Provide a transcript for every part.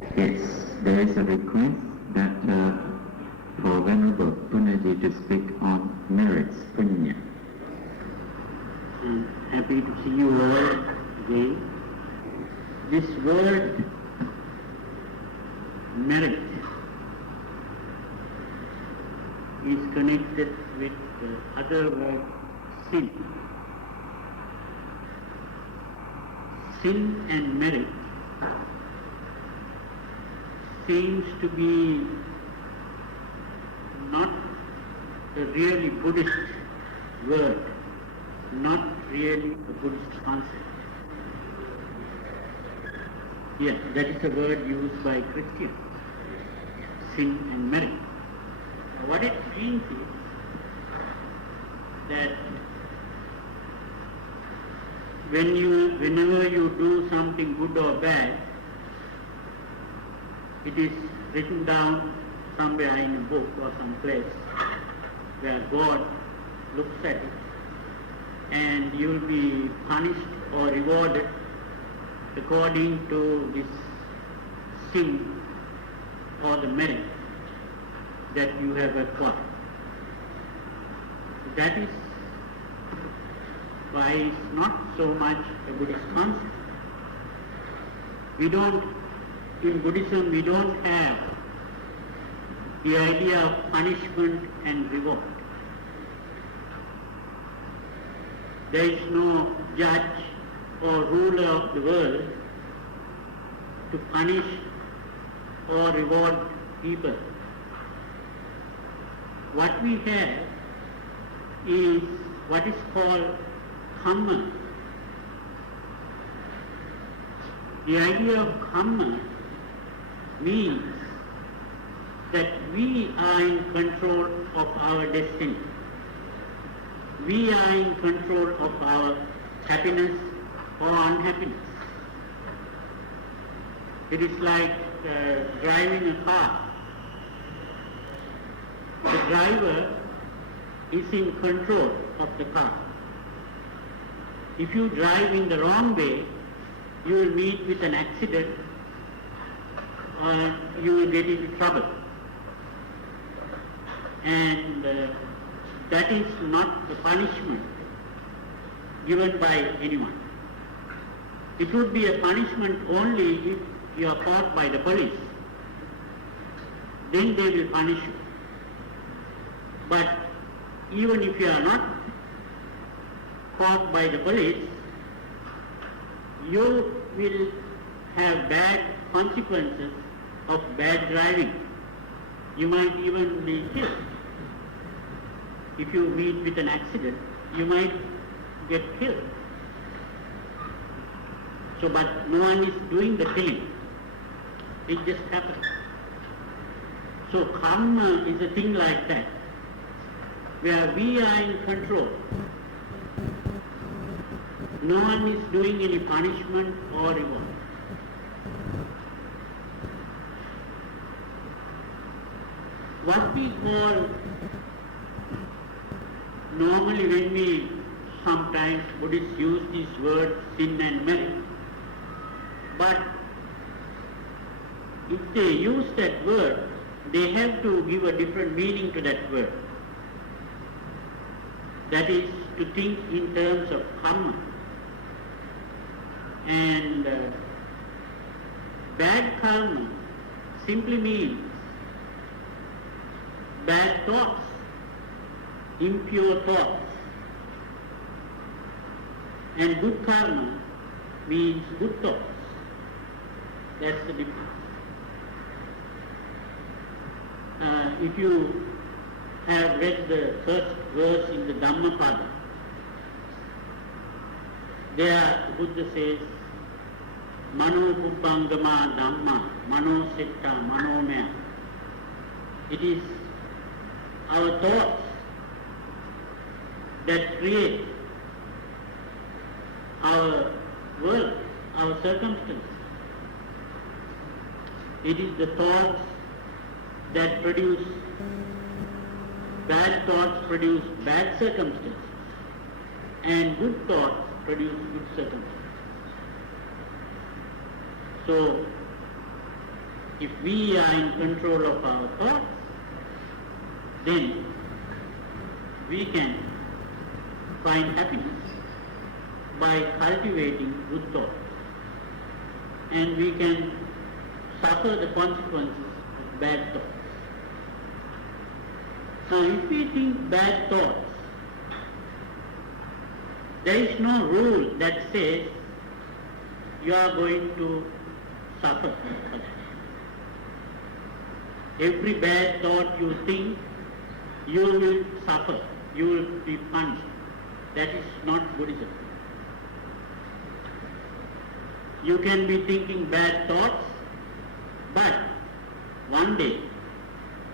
Yes, there is a request that for Venerable Punnagin to speak on merits, punya. I'm happy to see you all again. This word merit is connected with the other word sin. Sin and merit seems to be not a really Buddhist word, not really a Buddhist concept. Yeah, that is a word used by Christians, sin and merit. Now, what it means is that whenever you do something good or bad, it is written down somewhere in a book or some place where God looks at it, and you will be punished or rewarded according to this sin or the merit that you have acquired. That is why it's not so much a Buddhist concept. In Buddhism we don't have the idea of punishment and reward. There is no judge or ruler of the world to punish or reward people. What we have is what is called karma. The idea of karma means that we are in control of our destiny. We are in control of our happiness or unhappiness. It is like driving a car. The driver is in control of the car. If you drive in the wrong way, you will meet with an accident or you will get into trouble. And that is not a punishment given by anyone. It would be a punishment only if you are caught by the police. Then they will punish you. But even if you are not caught by the police, you will have bad consequences of bad driving. You might even be killed. If you meet with an accident, you might get killed. So, but no one is doing the killing. It just happens. So karma is a thing like that, where we are in control. No one is doing any punishment or reward. What we call normally when we sometimes Buddhists use this word sin and merit, but if they use that word, they have to give a different meaning to that word. That is to think in terms of karma. And bad karma simply means bad thoughts, impure thoughts. And good karma means good thoughts. That's the difference. If you have read the first verse in the Dhammapada, there Buddha says, Mano Pubbangama Dhamma, Mano Sitta, Manomaya. It is our thoughts that create our world, our circumstances. It is the thoughts that produce bad thoughts, produce bad circumstances, and good thoughts produce good circumstances. So if we are in control of our thoughts, then we can find happiness by cultivating good thoughts. And we can suffer the consequences of bad thoughts. Now, if we think bad thoughts, there is no rule that says you are going to suffer for that. Every bad thought you think, you will suffer, you will be punished. That is not Buddhism. You can be thinking bad thoughts, but one day,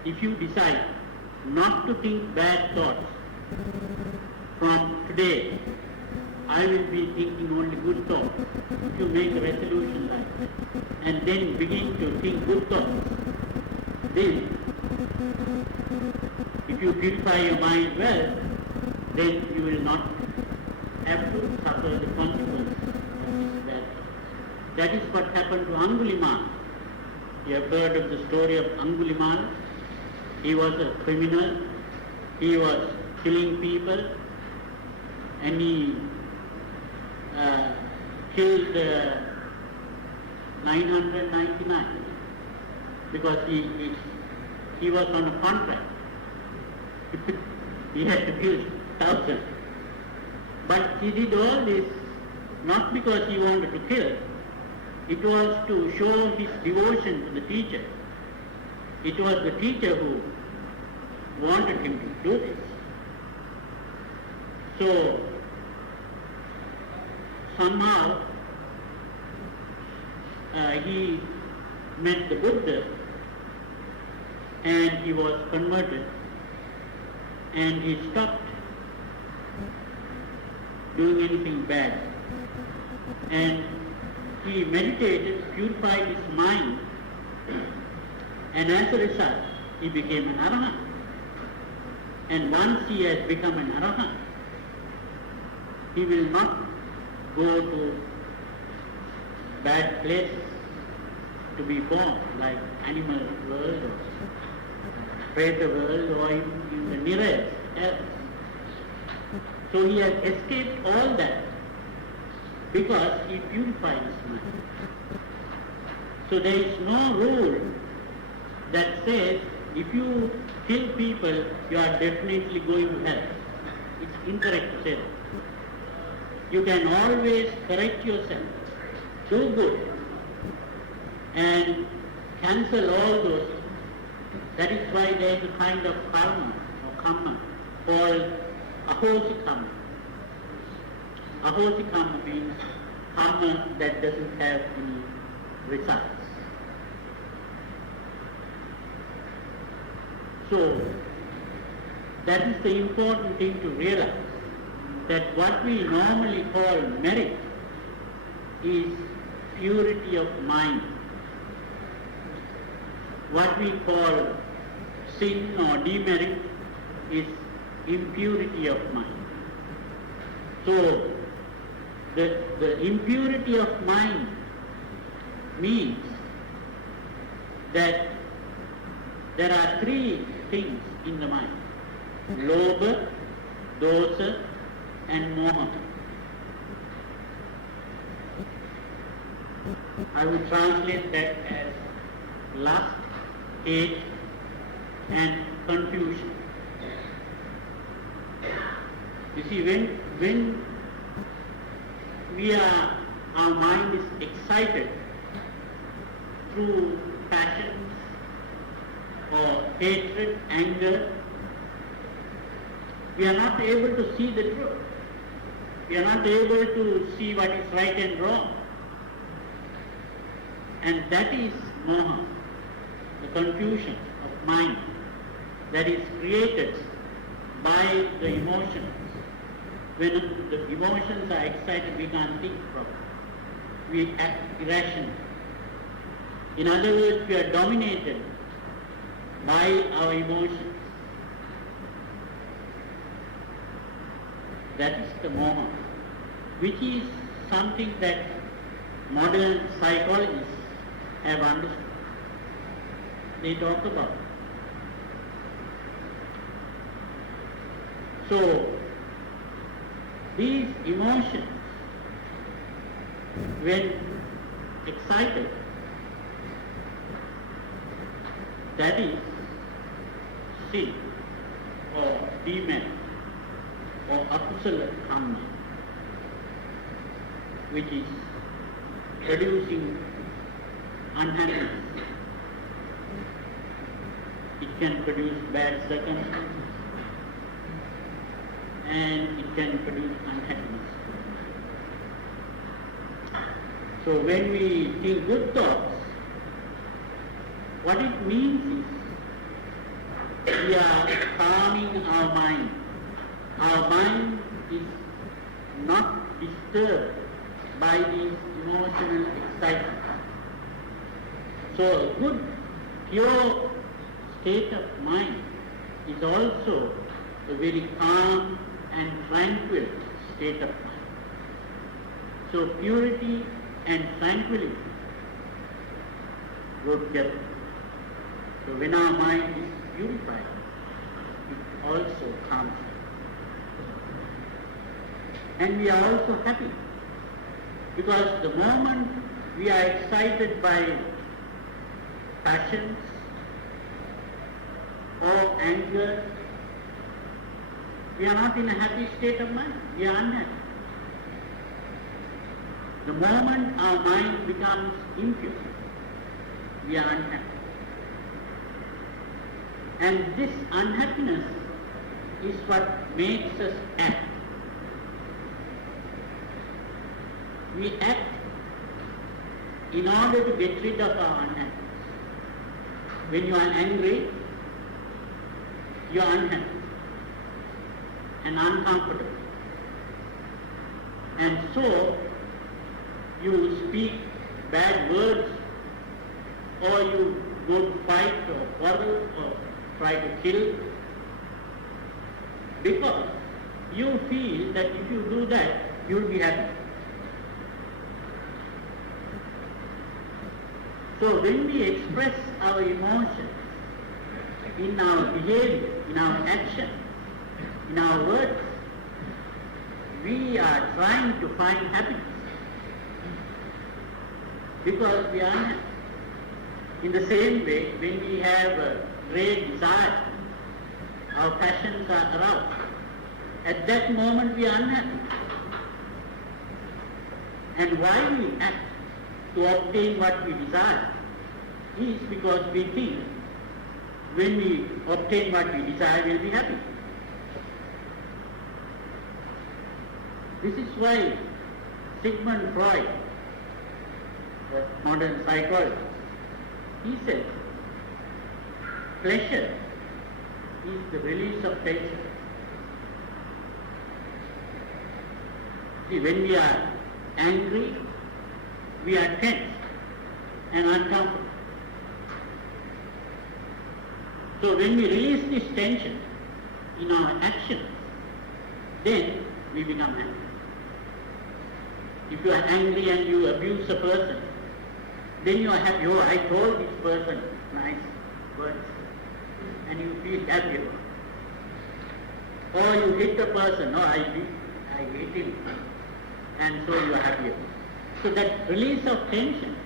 if you decide not to think bad thoughts, from today, I will be thinking only good thoughts. If you make a resolution like that, and then begin to think good thoughts, then, if you purify your mind well, then you will not have to suffer the consequences of this bad thought. That is what happened to Angulimal. You have heard of the story of Angulimal. He was a criminal. He was killing people, and he killed 999 because he was on a contract. He had to kill 1,000. But he did all this not because he wanted to kill. It was to show his devotion to the teacher. It was the teacher who wanted him to do this. So, somehow, he met the Buddha and he was converted and he stopped doing anything bad. And he meditated, purified his mind, and as a result, he became an arahant. And once he has become an arahant, he will not go to bad places to be born, like animal world or preta world or in the nearest else. So he has escaped all that because he purified his mind. So there is no rule that says if you kill people, you are definitely going to hell. It's incorrect to say that. You can always correct yourself, do good, and cancel all those things. That is why there is a kind of karma or karma called ahosi karma. Ahosi karma means karma that doesn't have any results. So, that is the important thing to realize, that what we normally call merit is purity of mind. What we call sin or demerit is impurity of mind. So, the impurity of mind means that there are three things in the mind: lobha, dosa, and moha. I will translate that as lust, hate, and confusion. You see, when our mind is excited through passions or hatred, anger, we are not able to see the truth. We are not able to see what is right and wrong. And that is moha, the confusion of mind that is created by the emotions. When the emotions are excited, we can't think properly. We act irrationally. In other words, we are dominated by our emotions. That is the moha, which is something that modern psychologists have understood. they talk about. So, these emotions, when excited, that is sin or demon or akusala karma, which is producing unhappiness. It can produce bad circumstances and it can produce unhappiness. So when we think good thoughts, what it means is we are calming our mind. Our mind is not disturbed by these emotional excitements. So a good, pure state of mind is also a very calm and tranquil state of mind. So purity and tranquility go together. So when our mind is purified, it also calms us. And we are also happy, because the moment we are excited by passions or anger, we are not in a happy state of mind, we are unhappy. The moment our mind becomes impure, we are unhappy. And this unhappiness is what makes us act. We act in order to get rid of our unhappiness. When you are angry, you are unhappy and uncomfortable. And so, you speak bad words, or you go to fight or quarrel or try to kill, because you feel that if you do that, you will be happy. So when we express our emotions in our behavior, in our action, in our words, we are trying to find happiness, because we are unhappy. In the same way, when we have a great desire, our passions are aroused. At that moment we are unhappy. And why we act to obtain what we desire is because we think when we obtain what we desire, we'll be happy. This is why Sigmund Freud, the modern psychologist, he said, pleasure is the release of tension. See, when we are angry, we are tense and uncomfortable. So when we release this tension in our actions, then we become happy. If you are angry and you abuse a person, then you are happy. Oh, I told this person nice words, and you feel happy about it. Or you hit a person, I hate him, and so you are happy about it. So that release of tension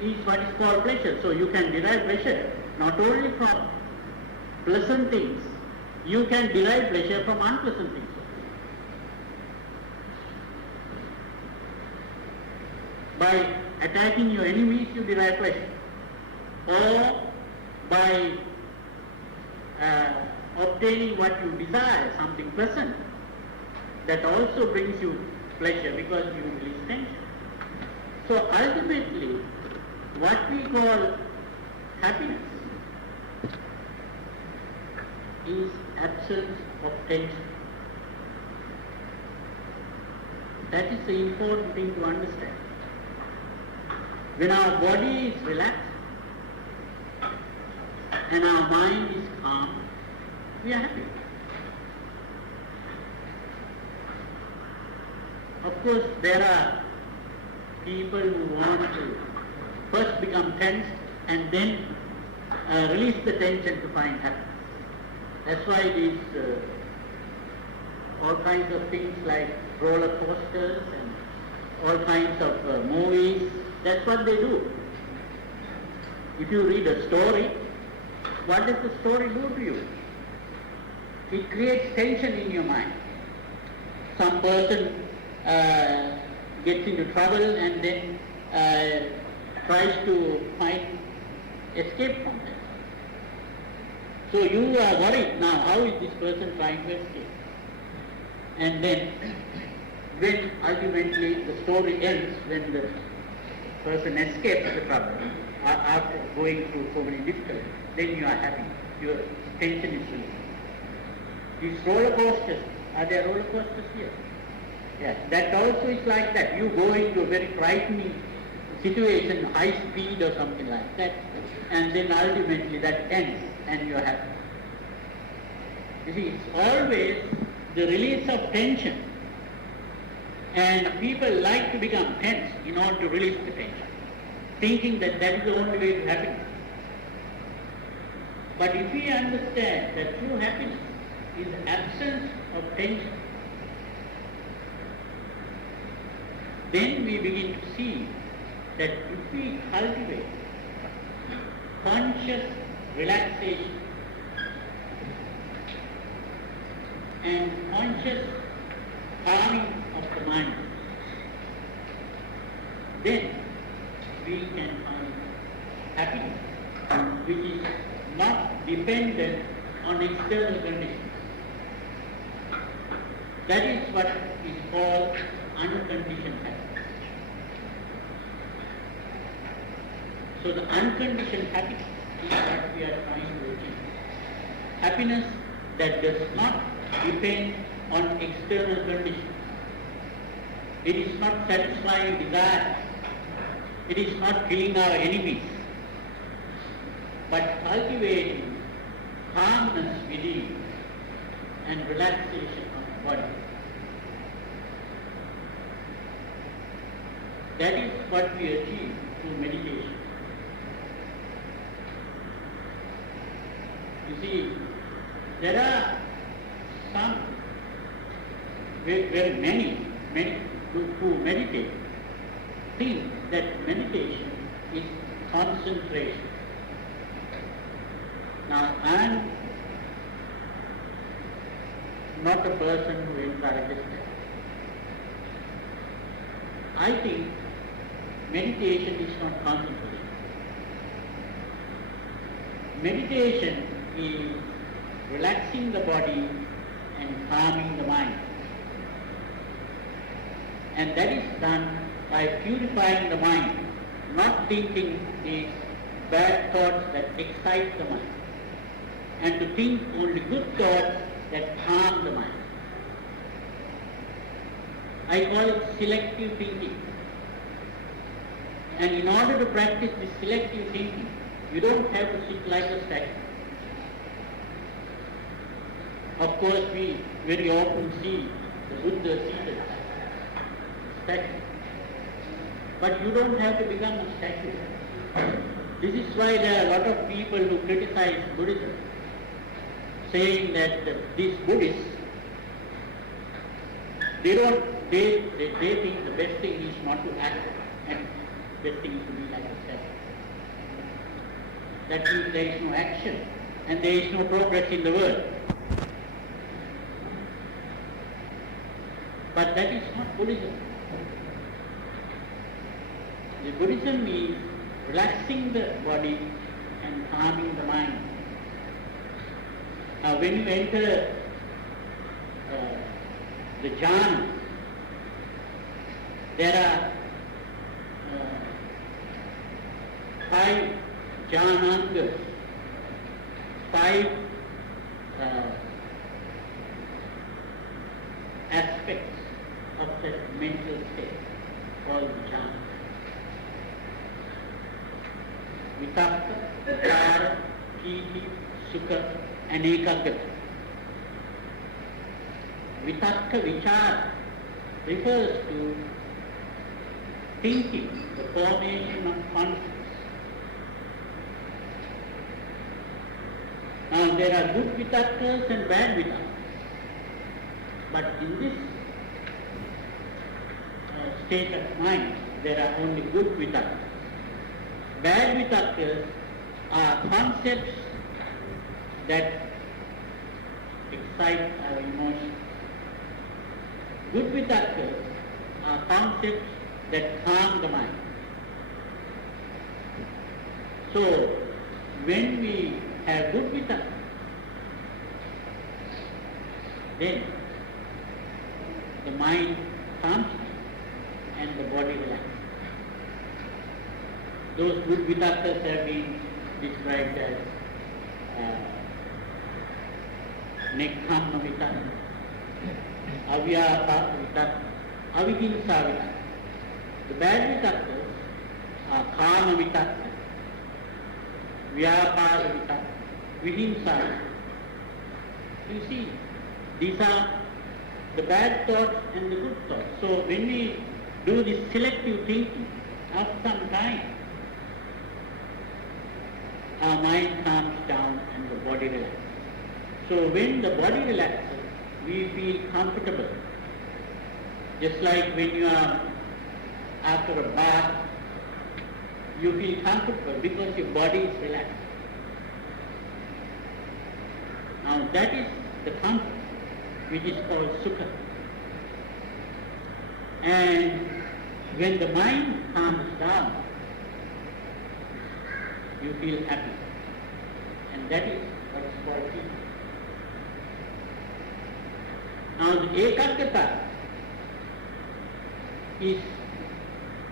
is what is called pleasure. So you can derive pleasure not only from pleasant things, you can derive pleasure from unpleasant things. By attacking your enemies, you derive pleasure. Or by obtaining what you desire, something pleasant, that also brings you pleasure because you release tension. So ultimately, what we call happiness is absence of tension. That is the important thing to understand. When our body is relaxed and our mind is calm, we are happy. Of course, there are people who want to first become tense and then release the tension to find happiness. That's why these all kinds of things like roller coasters and all kinds of movies, that's what they do. If you read a story, what does the story do to you? It creates tension in your mind. Some person gets into trouble and then tries to find escape from that. So you are worried now, how is this person trying to escape? And then when ultimately the story ends, when the person escapes the trouble, after going through so many difficulties, then you are happy. Your tension is released. These roller coasters, are there roller coasters here? Yes, that also is like that. You go into a very frightening situation, high speed or something like that, and then ultimately that ends and you are happy. You see, it's always the release of tension, and people like to become tense in order to release the tension, thinking that that is the only way to happiness. But if we understand that true happiness is absence of tension, then we begin to see that if we cultivate conscious relaxation and conscious calming of the mind, then we can find happiness which is not dependent on external conditions. That is what is called unconditioned happiness. So the unconditioned happiness is what we are trying to achieve. Happiness that does not depend on external conditions. It is not satisfying desires. It is not killing our enemies, but cultivating calmness within and relaxation of the body. That is what we achieve through meditation. You see, there are some, very many who meditate think that meditation is concentration. Now, I am not a person who encourages that. I think meditation is not concentration. Meditation is relaxing the body and calming the mind. And that is done by purifying the mind, not thinking these bad thoughts that excite the mind, and to think only good thoughts that calm the mind. I call it selective thinking. And in order to practice this selective thinking, you don't have to sit like a statue. Of course, we very often see the Buddha seated statue. But you don't have to become a statue. This is why there are a lot of people who criticize Buddhism, saying that these Buddhists, they think the best thing is not to act and the best thing is to be like a statue. That means there is no action and there is no progress in the world. But that is not Buddhism. The Buddhism means relaxing the body and calming the mind. Now when you enter the jhana, there are 5 jhanangas, 5 aspects of that mental state called jhana. Vitakka, vichara, piti, sukha and ekaggata. Vitakka, vichara refers to thinking, the formation of consciousness. Now there are good vitakkas and bad vitakkas. But in this state of mind, there are only good vitakkas. Bad vitakkas are concepts that excite our emotions. Good vitakkas are concepts that calm the mind. So, when we have good vitakkas, then the mind calms and the body relaxes. Those good vitakkas have been described as nekhamma vitakka, avyapa vitakka, avihimsa vitakka. The bad vitakkas are kama vitakka, vyapara vitakka, vihimsa. You see, these are the bad thoughts and the good thoughts. So when we do this selective thinking, after some time, our mind calms down and the body relaxes. So when the body relaxes, we feel comfortable. Just like when you are after a bath, you feel comfortable because your body is relaxed. Now that is the comfort which is called sukha. And when the mind calms down, you feel happy. And that is what is called peace. Now the ekaggata is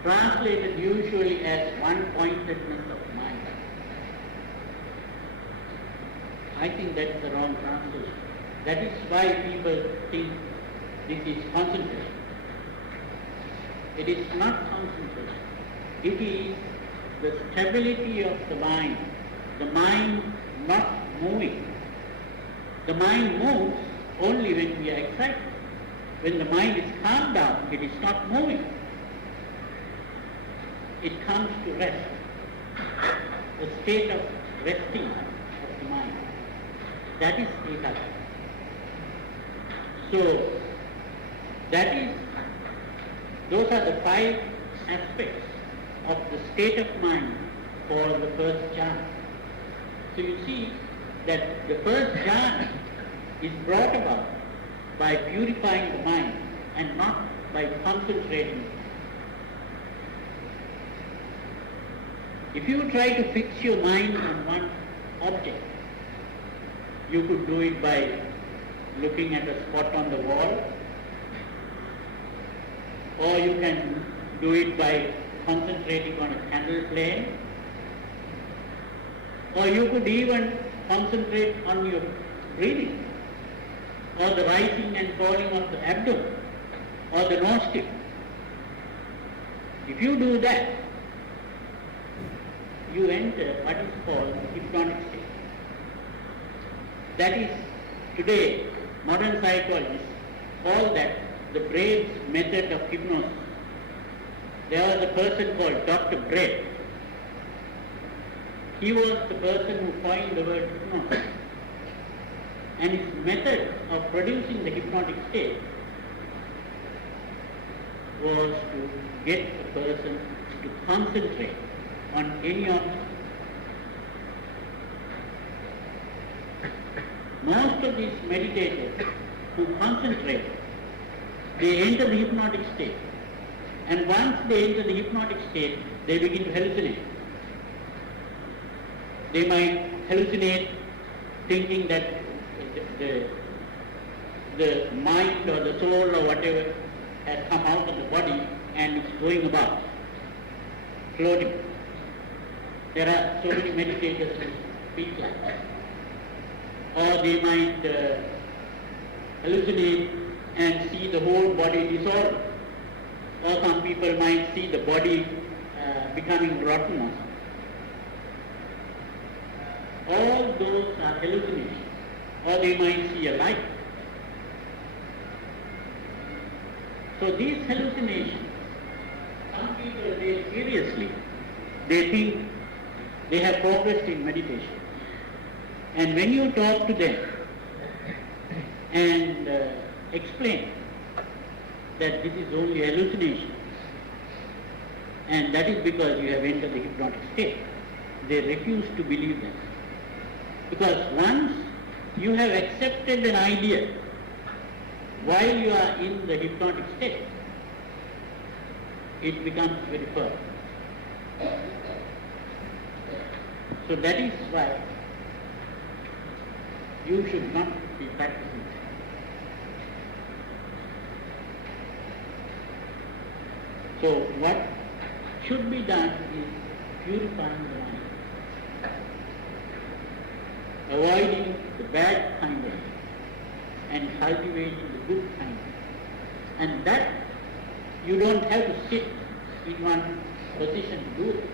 translated usually as one-pointedness of mind. I think that is the wrong translation. That is why people think this is concentration. It is not concentration. It is the stability of the mind not moving. The mind moves only when we are excited. When the mind is calmed down, it is not moving. It comes to rest, a state of resting of the mind. That is ekaggata. So, those are the 5 aspects of the state of mind for the first jhana. So you see that the first jhana is brought about by purifying the mind and not by concentrating. If you try to fix your mind on one object, you could do it by looking at a spot on the wall, or you can do it by concentrating on a candle flame, or you could even concentrate on your breathing, or the rising and falling of the abdomen, or the nostril. If you do that, you enter what is called hypnotic state. That is, today, modern psychologists call that the Braid's method of hypnosis. There was a person called Dr. Braid. He was the person who coined the word hypnosis. And his method of producing the hypnotic state was to get a person to concentrate on any object. Most of these meditators who concentrate, they enter the hypnotic state. And once they enter the hypnotic state, they begin to hallucinate. They might hallucinate thinking that the mind or the soul or whatever has come out of the body and it's going about, floating. There are so many meditators who speak like that. Or they might hallucinate and see the whole body dissolve. Or some people might see the body becoming rotten or something. All those are hallucinations. Or they might see a light. So these hallucinations, some people take seriously. They think they have progressed in meditation. And when you talk to them and explain that this is only hallucination, and that is because you have entered the hypnotic state, they refuse to believe that. Because once you have accepted an idea while you are in the hypnotic state, it becomes very firm. So that is why you should not be practicing. So what should be done is purifying the mind, avoiding the bad kind of, and cultivating the good kind. And that you don't have to sit in one position to do it.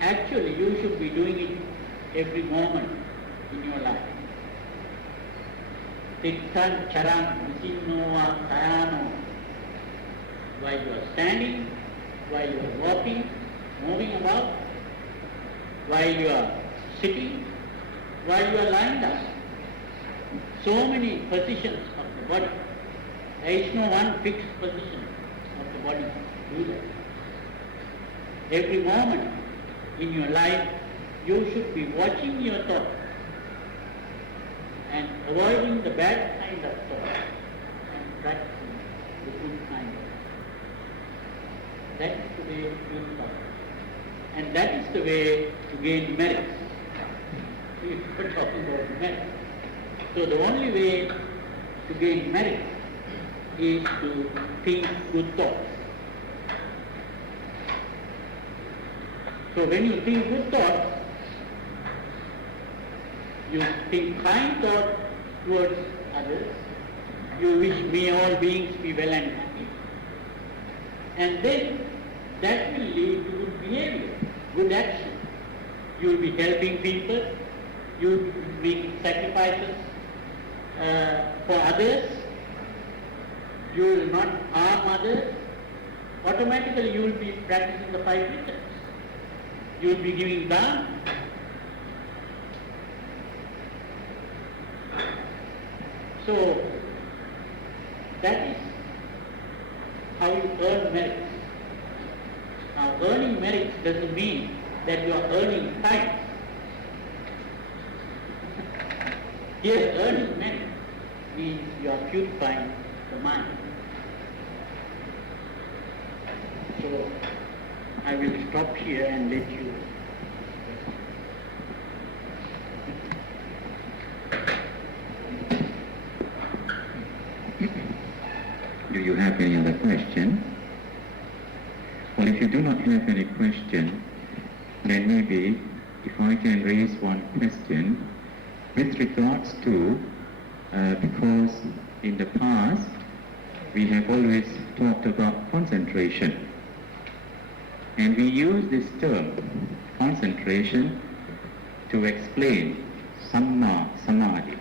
Actually, you should be doing it every moment in your life. Tikkan charam visinnoa kayano. While you are standing, while you are walking, moving about, while you are sitting, while you are lying down. So many positions of the body. There is no one fixed position of the body to do that. Every moment in your life, you should be watching your thoughts and avoiding the bad kind of thoughts and practicing the good kind of thoughts. That is the way to purify. And that is the way to gain merit. We are talking about merit. So the only way to gain merit is to think good thoughts. So when you think good thoughts, you think kind thoughts towards others, you wish may all beings be well and happy, and then that will lead to good behavior, good action. You will be helping people, you will be making sacrifices for others, you will not harm others. Automatically you will be practicing the 5 precepts. You will be giving daন. So that is how you earn merits. Now earning merits doesn't mean that you are earning time. Here earning merit means you are purifying the mind. So I will stop here and let you. Do you have any other question? Well, if you do not have any question, then maybe if I can raise one question with regards to, because in the past we have always talked about concentration. And we use this term, concentration, to explain Samma Samadhi.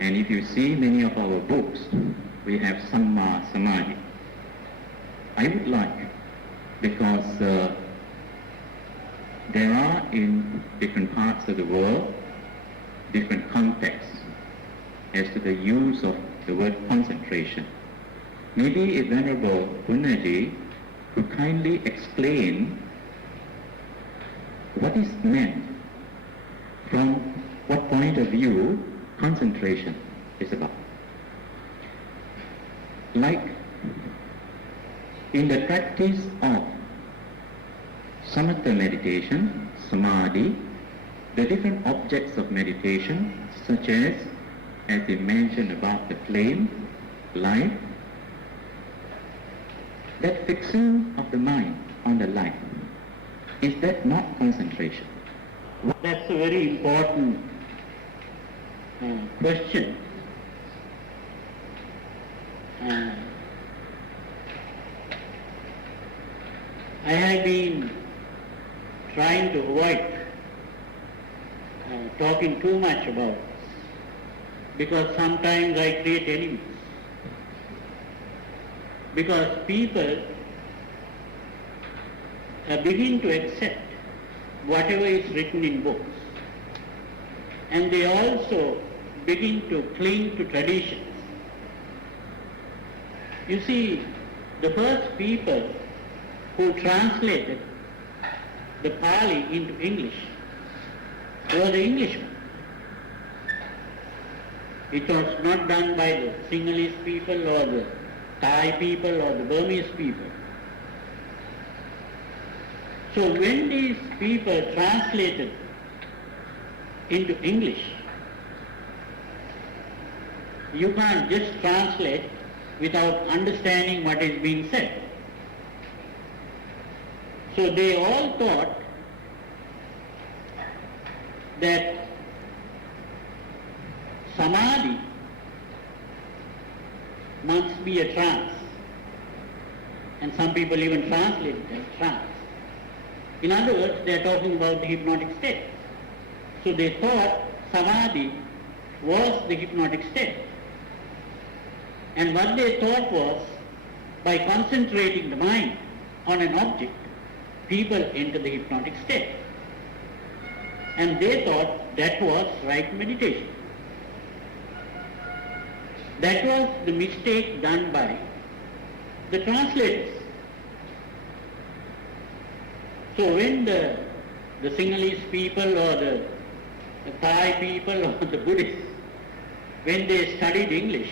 And if you see many of our books, we have Samma Samadhi. I would like, because there are in different parts of the world, different contexts as to the use of the word concentration. Maybe if Venerable Punnagin could kindly explain what is meant, from what point of view concentration is about. Like in the practice of samatha meditation, samadhi, the different objects of meditation, such as we mentioned about the flame, light, that fixing of the mind on the light, is that not concentration? That's a very important question. I have been trying to avoid talking too much about it, because sometimes I create enemies. Because people begin to accept whatever is written in books and they also begin to cling to traditions. You see, the first people who translated the Pali into English were the Englishmen. It was not done by the Sinhalese people or the Thai people or the Burmese people. So when these people translated into English, you can't just translate without understanding what is being said. So they all thought that samadhi must be a trance, and some people even translate it as trance. In other words, they are talking about the hypnotic state. So they thought samadhi was the hypnotic state. And what they thought was, by concentrating the mind on an object, people enter the hypnotic state. And they thought that was right meditation. That was the mistake done by the translators. So when the Sinhalese people or the Thai people or the Buddhists, when they studied English,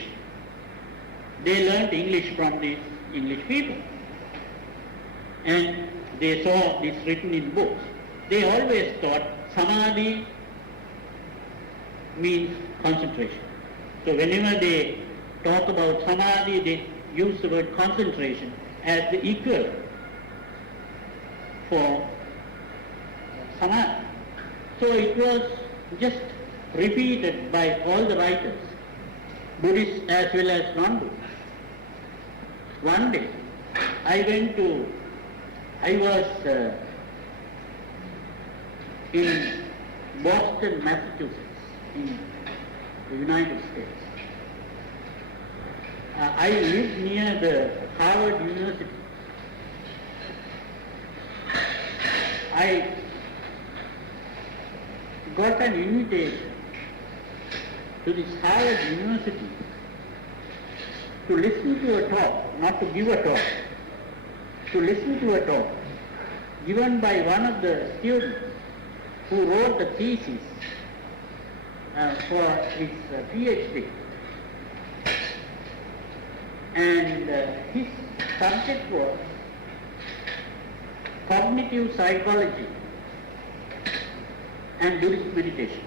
they learned English from these English people. And they saw this written in books. They always thought samadhi means concentration. So whenever they talk about samadhi, they use the word concentration as the equal for samadhi. So it was just repeated by all the writers, Buddhists as well as non-Buddhists. One day, I was in Boston, Massachusetts, in the United States. I lived near the Harvard University. I got an invitation to this Harvard University to listen to a talk, not to give a talk, to listen to a talk given by one of the students who wrote the thesis for his PhD. And his subject was cognitive psychology and Buddhist meditation.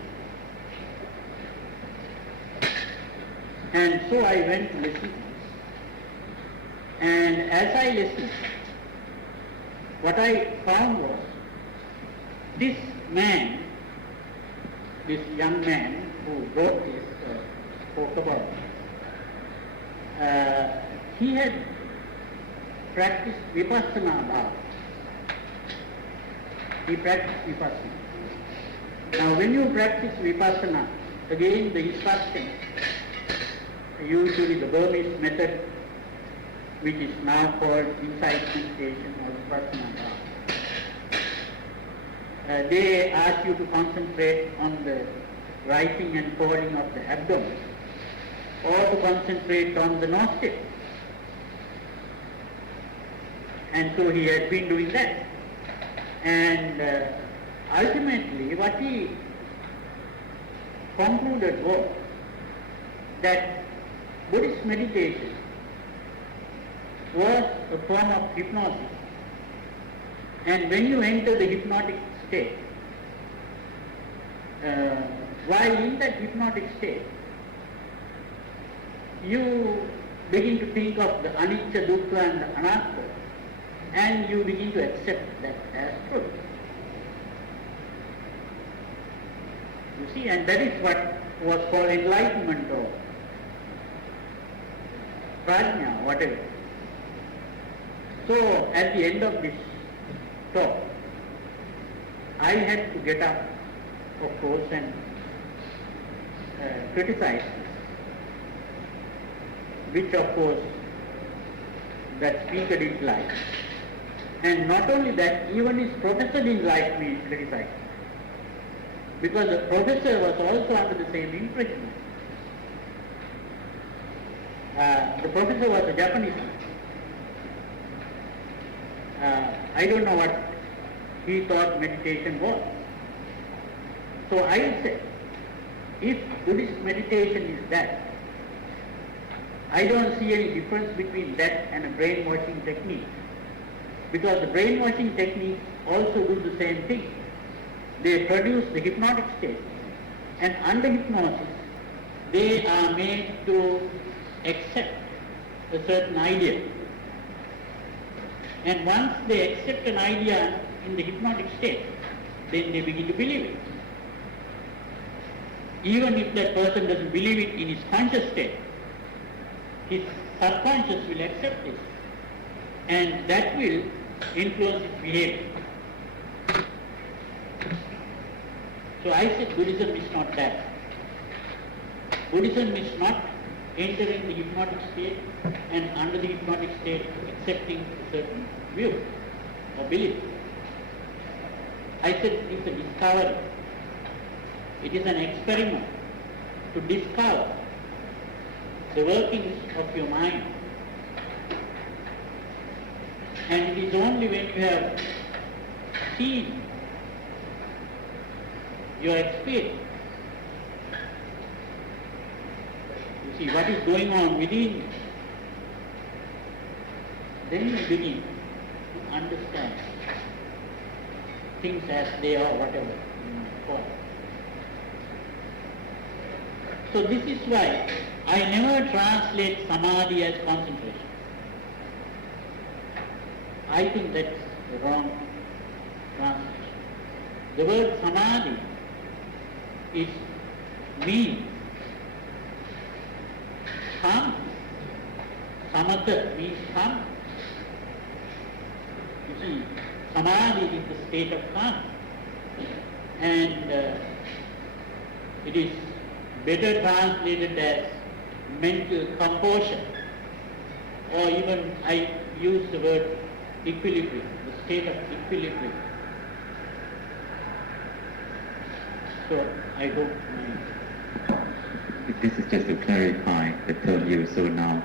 And so I went to listen to this. And as I listened, what I found was this man, this young man who wrote this, spoke about, he had practiced vipassana bhava. He practiced vipassana. Now when you practice vipassana, again the instruction, usually the Burmese method, which is now called insight meditation or vipassana bhava. They ask you to concentrate on the rising and falling of the abdomen, or to concentrate on the nostrils. And so he had been doing that. And ultimately what he concluded was that Buddhist meditation was a form of hypnosis. And when you enter the hypnotic state, while in that hypnotic state, you begin to think of the anicca, dukkha and the anatta, and you begin to accept that as truth. You see, and that is what was called enlightenment or prajna, whatever. So at the end of this talk, I had to get up, of course, and criticize, which of course that speaker didn't like. And not only that, even his professor didn't like me criticizing. because the professor was also under the same impression. The professor was a Japanese man. I don't know what he thought meditation was. So I said, if Buddhist meditation is that, I don't see any difference between that and a brainwashing technique. Because the brainwashing techniques also do the same thing. They produce the hypnotic state, and under hypnosis, they are made to accept a certain idea. And once they accept an idea in the hypnotic state, then they begin to believe it. Even if that person doesn't believe it in his conscious state, his subconscious will accept it, and that will influence his behavior. So I said Buddhism is not that. Buddhism is not entering the hypnotic state and under the hypnotic state accepting a certain view or belief. I said it's a discovery. It is an experiment to discover the workings of your mind. And it is only when you have seen your experience, you see what is going on within you, then you begin to understand things as they are, whatever you might call it. So this is why I never translate samadhi as concentration. I think that's the wrong translation. The word samadhi is means calm. Samatha means calm. You see, samadhi is the state of calm, and it is better translated as mental composure, or even I use the word equilibrium, the state of equilibrium. So I hope this is just to clarify the term use. So now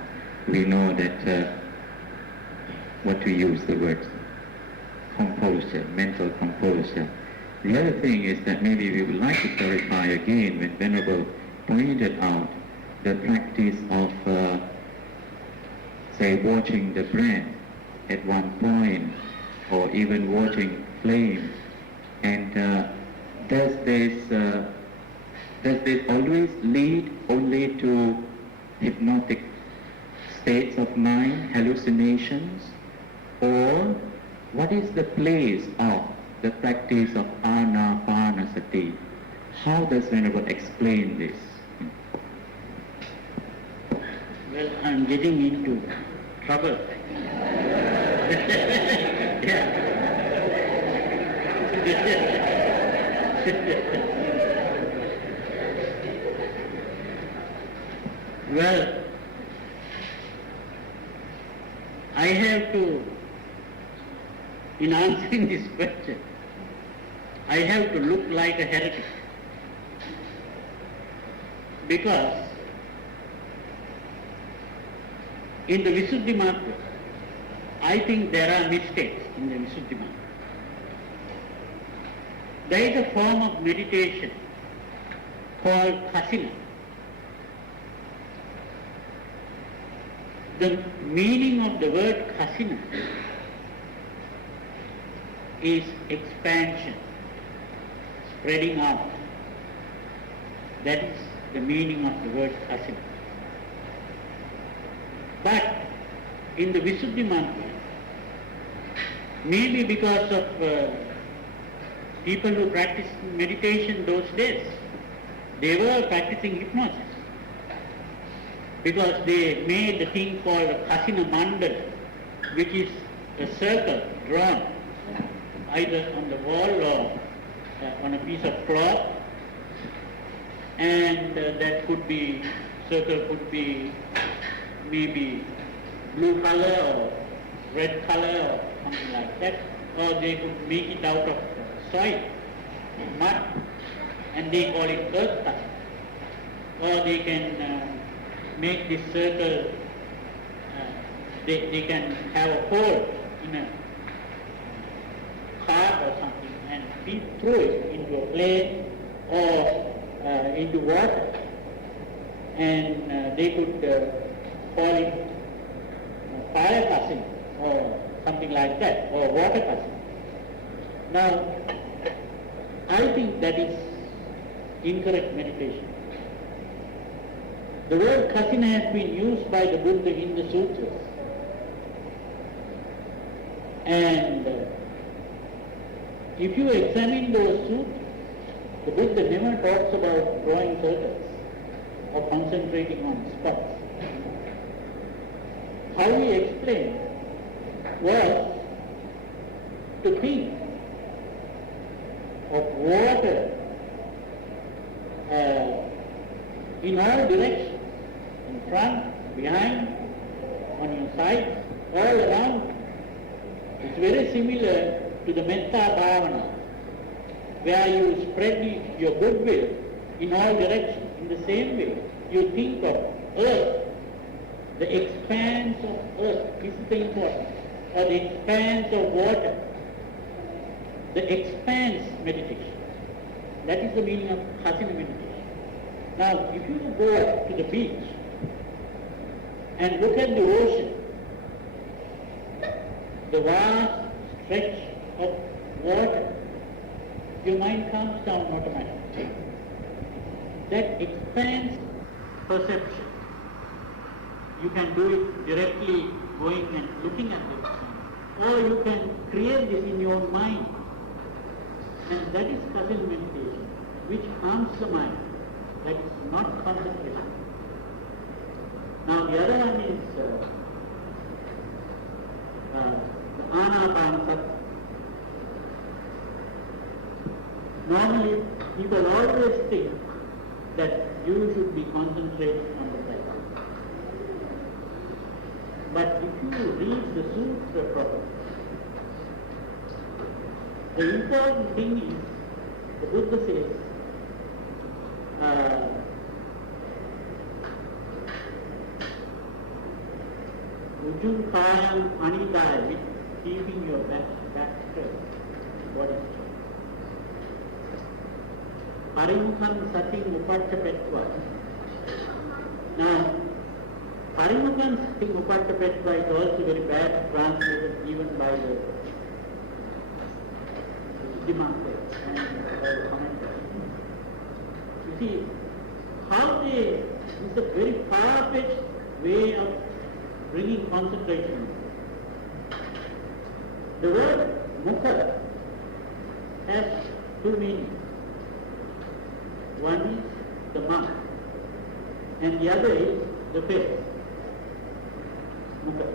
we know that what to use the word composure, mental composure. The other thing is that maybe we would like to clarify again when Venerable pointed out the practice of, say, watching the breath at one point, or even watching flame, and does this always lead only to hypnotic states of mind, hallucinations, or what is the place of the practice of anapanasati? How does Venerable explain this? well, I'm getting into trouble. Yeah. Well, I have to, in answering this question, I have to look like a heretic. Because in the Visuddhimagga, I think there are mistakes in the Visuddhimagga. There is a form of meditation called kasina. The meaning of the word kasina is expansion, spreading out. That is the meaning of the word kasina. But in the Visuddhimagga, maybe because of people who practiced meditation those days, they were practicing hypnosis, because they made the thing called a kasina mandala, which is a circle drawn either on the wall or on a piece of cloth, and that could be, circle could be maybe blue color or red color or something like that, or they could make it out of soil, mud, and they call it earth cousin. Or they can make this circle, they can have a hole in a cart or something and feed through it into a plane or into water, and they could call it fire cousin or something like that, or water cousin. Now, I think that is incorrect meditation. The word cousin has been used by the Buddha in the sutras, and if you examine those sutras, the Buddha never talks about drawing circles or concentrating on spots. How he explained was to think of water in all directions, in front, behind, on your sides, all around. It's very similar to the Metta Bhavana, where you spread your goodwill in all directions. In the same way, you think of earth, the expanse of earth, this is the important, or the expanse of water, the expanse meditation. That is the meaning of Hasina meditation. Now, if you go to the beach and look at the ocean, the vast stretch of water, your mind calms down automatically. That expands perception. You can do it directly going and looking at the ocean, or you can create this in your mind. And that is cousin meditation, which calms the mind. That is not concentration. Now the other one is the Anapanasati. Normally, people always think that you should be concentrating on the breath. But if you read the sutra properly, the important thing is, the Buddha says, Ujjum kayam anidaya, keeping your back straight, body straight. Parimukhan satim upachapetva. Now, Parimukhan satim upachapetva is also very bad translated even by the Siddhimata and the commentators. You see, how it's a very far-fetched way of bringing concentration. The word mukha has two meanings. One is the mouth, and the other is the face. Mukha.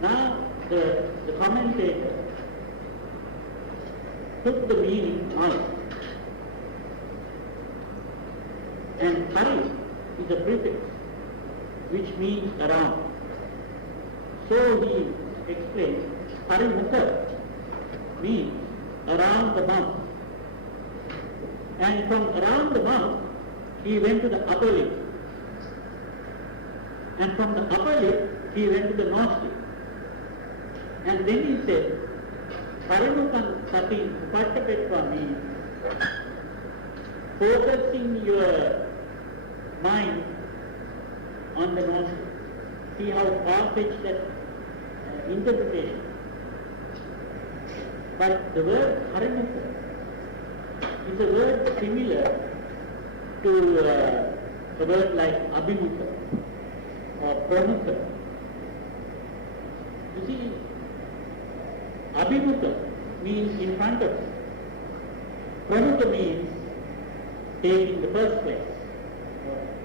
Now, the commentator took the meaning out, and pari is a prefix which means around. So he explains, parimukha means around the mouth. And from around the mouth, he went to the upper lip. And from the upper lip, he went to the nostril. And then he said, Parimukhan Sati Upachapetva means focusing your mind on the nostril. See how far-fetched that interpretation. But the word Parimukha is a word similar to a word like Abhimukha or Pramukha. You see, Abhimukha means in front of you. Pramukha means taking the first place.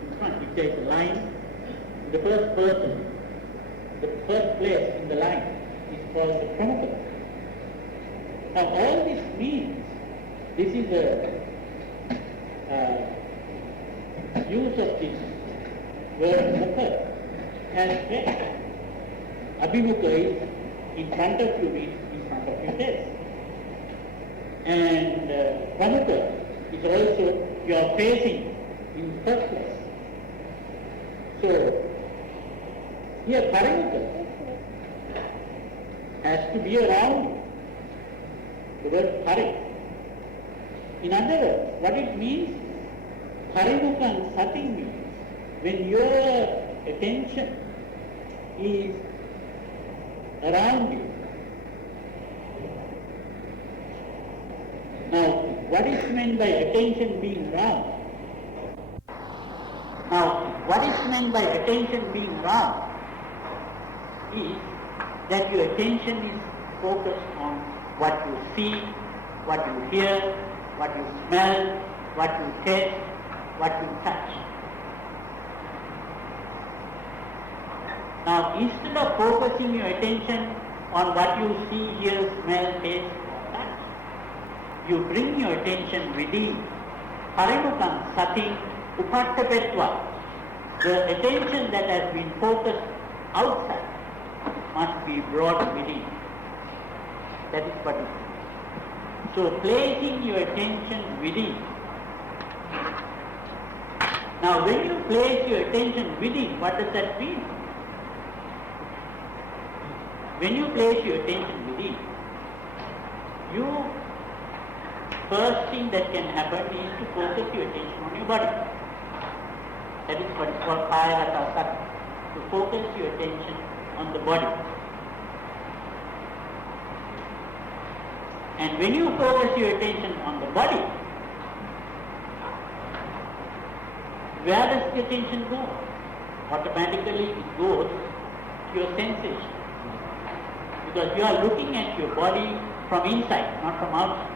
In front, if there is a line, the first person, the first place in the line is called the Pramukha. Now all this means, this is a use of this word mukha as face. Abhimukha is in front of you, means in front of your face. And Pramukha is also you are facing in first place. So here Paramukha has to be around the word Pari. In other words, what it means, Parimukha and Sati means when your attention is around you. Now, what is meant by attention being round? Now, what is meant by attention being round is that your attention is focused on what you see, what you hear, what you smell, what you taste, what you touch. Now, instead of focusing your attention on what you see, hear, smell, taste, or touch, you bring your attention within. Parimukam sati upattapetva. The attention that has been focused outside must be brought within. That is what it is. So placing your attention within. Now when you place your attention within, what does that mean? When you place your attention within, first thing that can happen is to focus your attention on your body. That is what is called kaya rasa sati. To focus your attention on the body. And when you focus your attention on the body, where does the attention go? Automatically it goes to your sensation. Because you are looking at your body from inside, not from outside.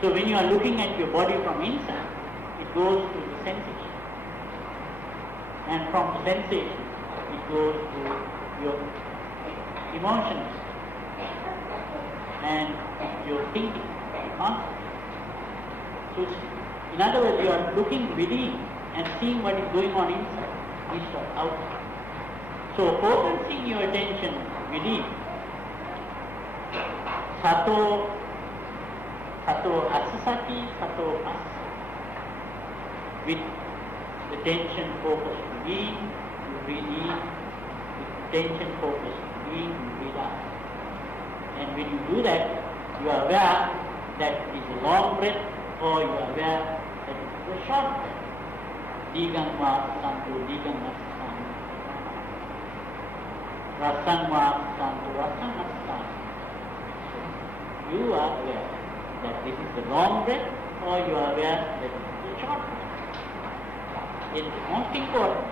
So when you are looking at your body from inside, it goes to the sensation. And from sensation, it goes to your emotions and your thinking, concept. So in other words, you are looking within and seeing what is going on inside, instead of outside. So focusing your attention within, sato asasati, sato as. With the attention focused within, you breathe in. With attention focused within, you breathe out. And when you do that, you are aware that it is a long breath, or you are aware that it is a short breath. Digam va santo, digam asana. Rasam va santo, rasam asana. You are aware that this is the long breath, or you are aware that it is a short breath. It is most important.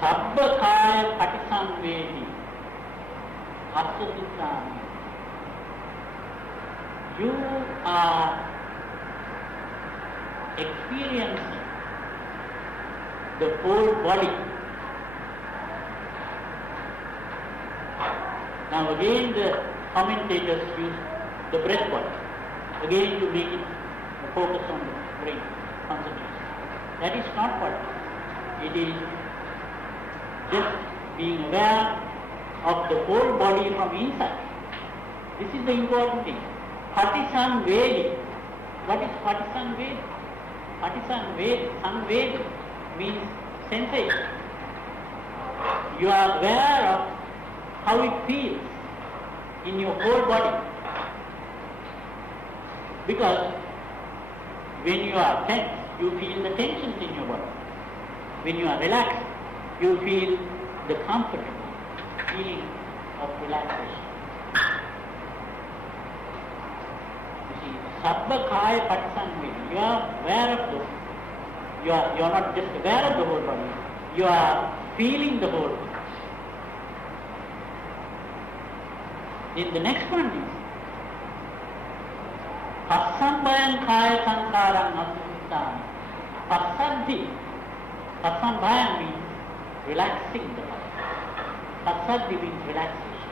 Sabba kaya patisamvedi asasitami. You are experiencing the whole body. Now again the commentators use the breath body, again to make it focus on the brain, concentration. That is not what it is. It is just being aware of the whole body from inside. This is the important thing. Patisamvedi. What is patisamvedi? Samvedi means sensation. You are aware of how it feels in your whole body. Because when you are tense, you feel the tensions in your body. When you are relaxed, you feel the comfortable feeling of relaxation. You see, sabba kaya patisamvedi. You are aware of this. You are not just aware of the whole body. You are feeling the whole body. Then the next one is Pasambhayan kaya sankaram asutami. Pasadhi. Pasambhayan means relaxing the body. Pasadhi means relaxation.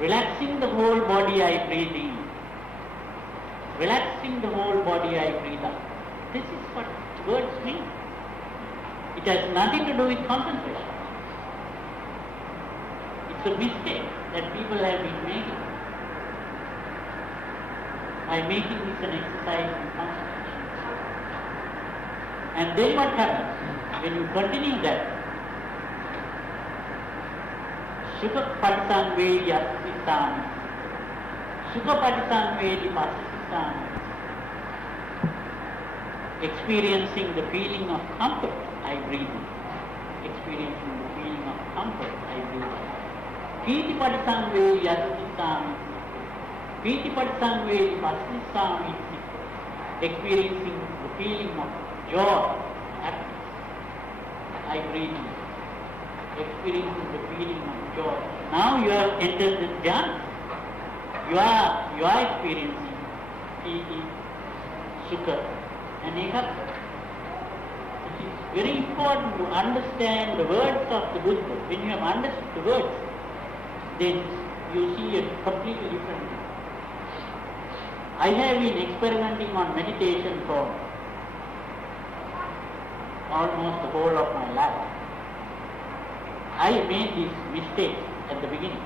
Relaxing the whole body, I breathe in. Relaxing the whole body, I breathe out. This is what words mean. It has nothing to do with concentration. It It's a mistake that people have been making by making this an exercise in concentration. And then what happens? When you continue that, Sukha Patisamvedi Asisami, Sukha Patisamvedi Pasisami, experiencing the feeling of comfort, I breathe in. Experiencing the feeling of comfort, I breathe in. Piti Patisamvedi Asisami, Piti Patisamvedi Pasisami, experiencing the feeling of joy, happiness, I breathe in. Experiencing the feeling of joy. Now you have entered the jhana. You are experiencing piti, sukha, and ekatva. It is very important to understand the words of the Buddha. When you have understood the words, then you see it completely differently. I have been experimenting on meditation for almost the whole of my life. I made this mistake at the beginning.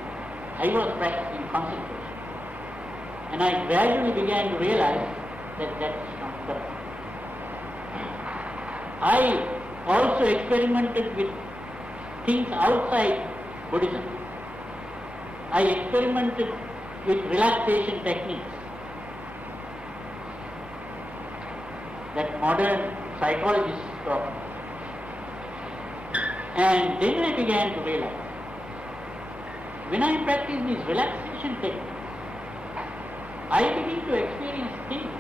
I was practicing concentration. And I gradually began to realize that that is not correct. I also experimented with things outside Buddhism. I experimented with relaxation techniques that modern psychologists talk about. And then I began to realize, when I practice these relaxation techniques, I begin to experience things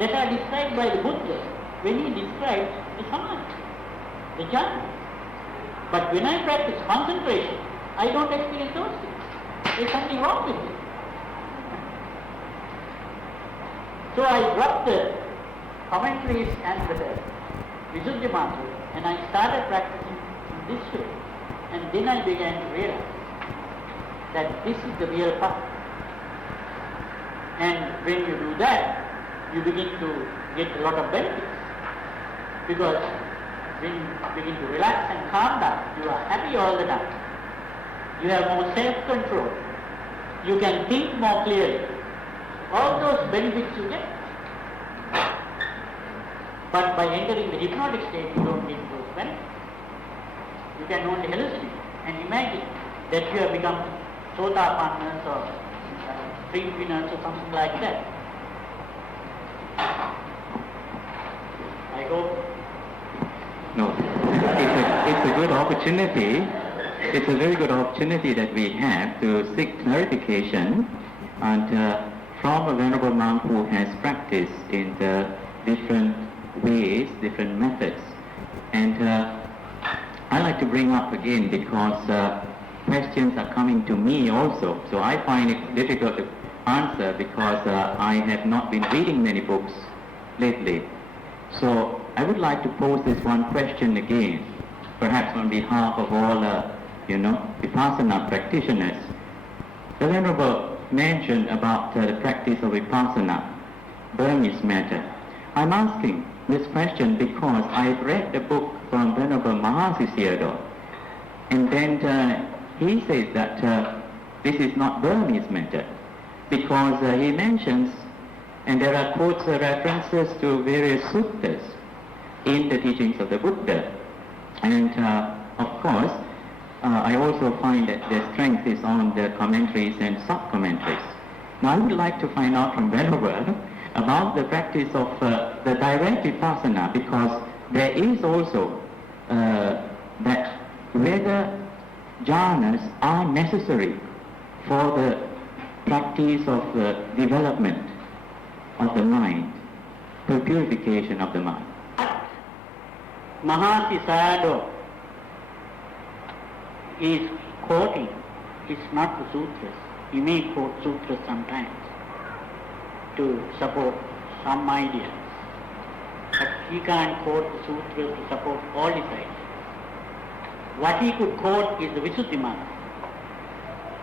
that are described by the Buddha when he describes the samadhi, the jhana. But when I practice concentration, I don't experience those things. There's something wrong with it. So I dropped the commentaries and the Visuddhi Mantra, and I started practicing in this way. And then I began to realize that this is the real path. And when you do that, you begin to get a lot of benefits. Because when you begin to relax and calm down, you are happy all the time. You have more self-control. You can think more clearly. All those benefits you get. But by entering the hypnotic state, you don't get those benefits. You can only hallucinate and imagine that you have become Sotapannas or three winners or something like that. I hope. No, it's a good opportunity. It's a very good opportunity that we have to seek clarification and from a venerable monk who has practiced in the different ways, different methods. And I like to bring up again because questions are coming to me also. So I find it difficult to answer because I have not been reading many books lately. So I would like to pose this one question again, perhaps on behalf of all, Vipassana practitioners. The Venerable mentioned about the practice of Vipassana, Burmese matter. I'm asking this question because I've read the book from Venerable Mahasi Sayadaw, and then he says that this is not Burmese matter because he mentions, and there are quotes, references to various suttas in the teachings of the Buddha. And of course, I also find that the strength is on the commentaries and sub-commentaries. Now I would like to find out from Venerable about the practice of the direct Vipassana, because there is also that whether jhanas are necessary for the practice of development of the mind, for purification of the mind. Mahasi Sayadaw is quoting, it's not the sutras. He may quote sutras sometimes to support some ideas, but he can't quote the sutras to support all his ideas. What he could quote is the Visuddhi Mantra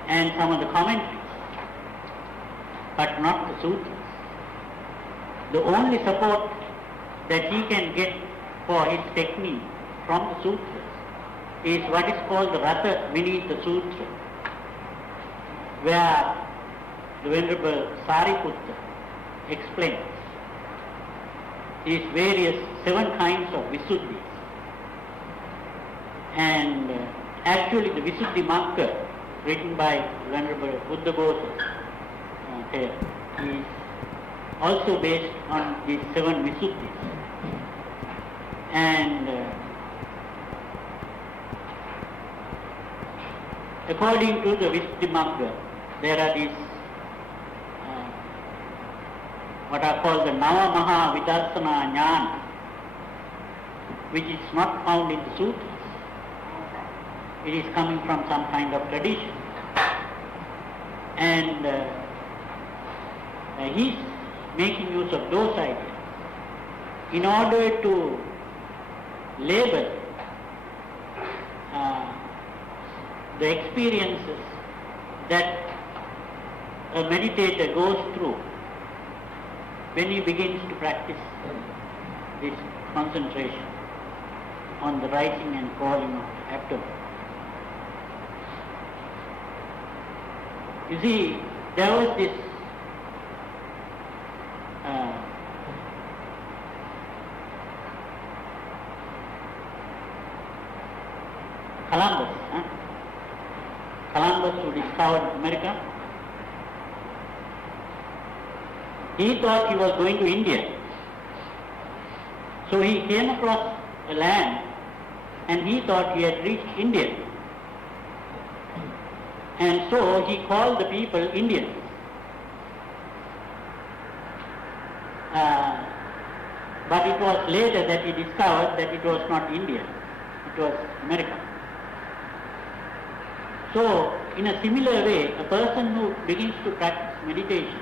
and some of the commentaries, but not the sutras. The only support that he can get for his technique from the sutras is what is called the Rasa Vinita Sutra, where the Venerable Sariputta explains these various 7 kinds of Visuddhis. And actually the Visuddhi Magga, written by Venerable Buddha Goswami here, is also based on these 7 Visuddhis. And according to the Visuddhi Magga, there are these what are called the Nava Maha Vidarsana Jnana, which is not found in the sutras. It is coming from some kind of tradition. And he is making use of those ideas in order to label the experiences that a meditator goes through when he begins to practice this concentration on the rising and falling of the abdomen. You see, there was this Columbus who discovered America. He thought he was going to India. So he came across a land and he thought he had reached India. And so he called the people Indians. But it was later that he discovered that it was not India, it was America. So, in a similar way, a person who begins to practice meditation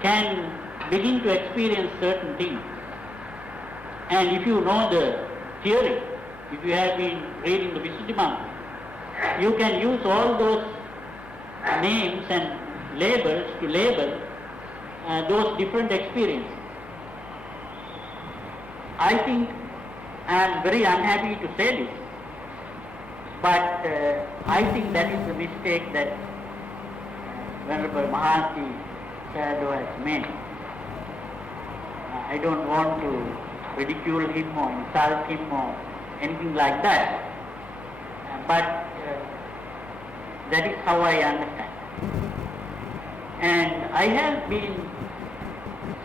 can begin to experience certain things. And if you know the theory, if you have been reading the Visuddhimagga, you can use all those names and labels to label those different experiences. I think I am very unhappy to say this, but I think that is the mistake that Venerable Mahasi Sayadaw has made. I don't want to ridicule him or insult him or anything like that, but that is how I understand. And I have been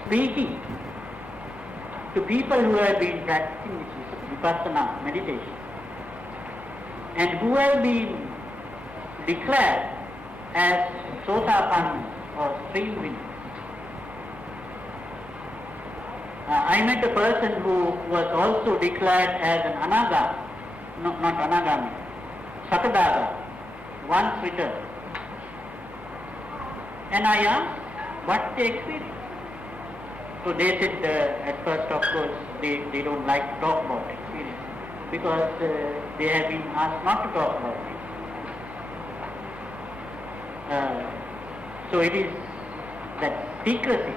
speaking to people who have been practicing this Vipassana meditation and who have been declared as Sotapanna or stream winners. I met a person who was also declared as an Anagami, no, not Anagami, Sakadagami, once returned. And I asked what they experienced. So they said at first, of course, they don't like to talk about experience because they have been asked not to talk about it. So it is that secrecy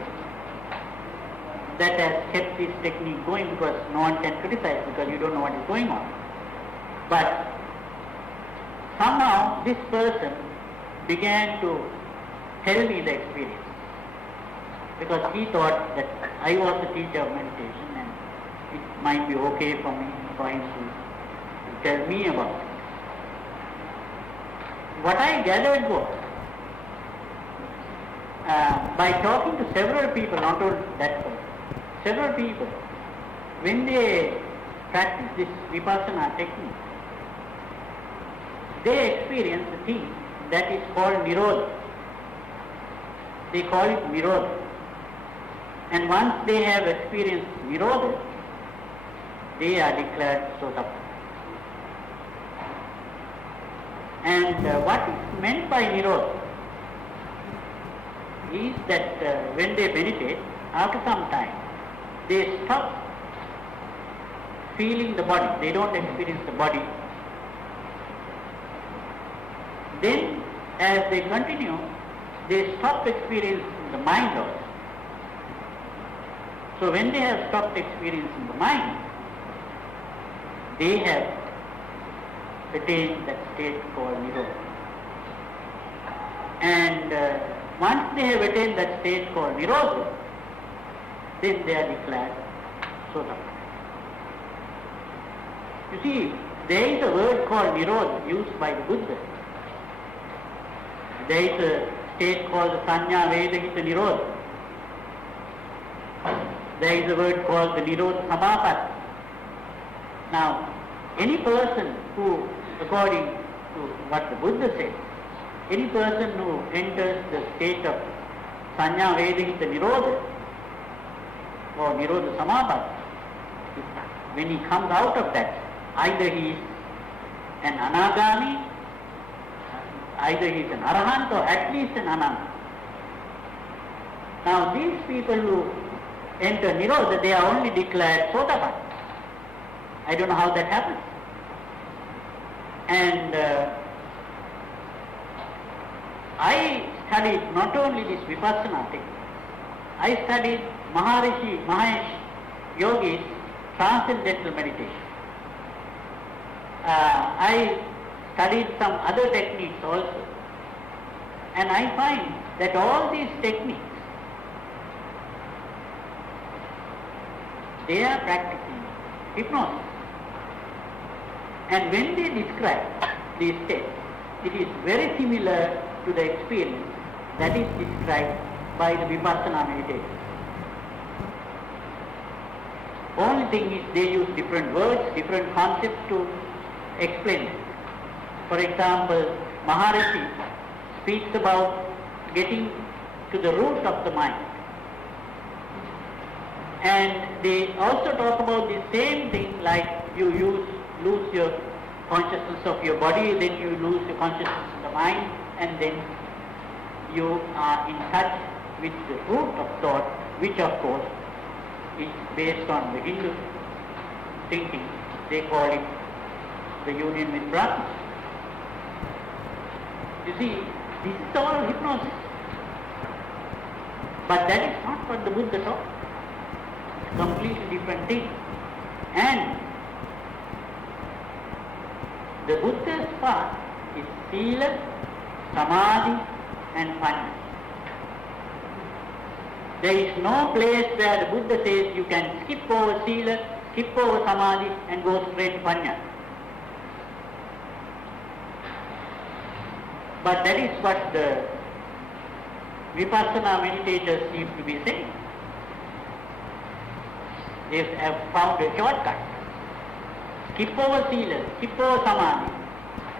that has kept this technique going, because no one can criticize because you don't know what is going on. But somehow this person began to tell me the experience, because he thought that I was a teacher of meditation and it might be okay for him to tell me about it. What I gathered was, by talking to several people, not only that person, several people, when they practice this Vipassana technique, they experience a thing that is called Nirodha. They call it Nirodha. And once they have experienced Nirodha, they are declared Sotapanna. And what is meant by Nirodha is that when they meditate, after some time, they stop feeling the body. They don't experience the body. Then, as they continue, they stop experiencing the mind also. So when they have stopped experiencing the mind, they have attain that state called Nirodha. And once they have attained that state called Nirodha, then they are declared Sotapanna. You see, there is a word called Nirodha used by the Buddha. There is a state called the Sanya Vedahita Nirodha. There is a word called the Nirodha Samapatti. Now, any person who, according to what the Buddha says, any person who enters the state of Sanya Vedahita Nirodha or Nirodha Samapatti, when he comes out of that, either he is an Anagami, either he is an Arahant or at least an Ananda. Now these people who enter Nirodha, they are only declared Sotapanna. I don't know how that happens. And I studied not only this Vipassana thing, I studied Maharishi Mahesh Yogi's transcendental meditation. I studied some other techniques also, and I find that all these techniques, they are practicing hypnosis. And when they describe these states, it is very similar to the experience that is described by the Vipassana meditation. Only thing is they use different words, different concepts to explain it. For example, Maharishi speaks about getting to the root of the mind. And they also talk about the same thing, like you lose your consciousness of your body, then you lose your consciousness of the mind, and then you are in touch with the root of thought, which of course is based on the Hindu thinking. They call it the union with Brahma. You see, this is all hypnosis. But that is not what the Buddha taught. It's a completely different thing. And the Buddha's path is Sila, Samadhi and Panya. There is no place where the Buddha says you can skip over Sila, skip over Samadhi and go straight to Panya. But that is what the Vipassana meditators seem to be saying. They have found a shortcut. Skip over Sila, skip over Samadhi,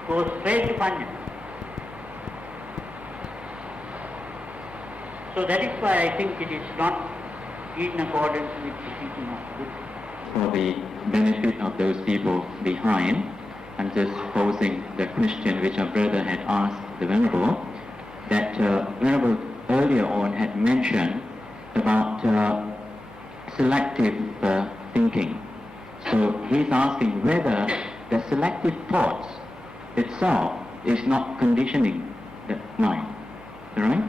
go straight to Panya. So that is why I think it is not in accordance with the teaching of Buddha. For the benefit of those people behind, I'm just posing the question which our brother had asked the Venerable, that Venerable earlier on had mentioned about selective thinking. So he's asking whether the selective thoughts itself is not conditioning the mind, right?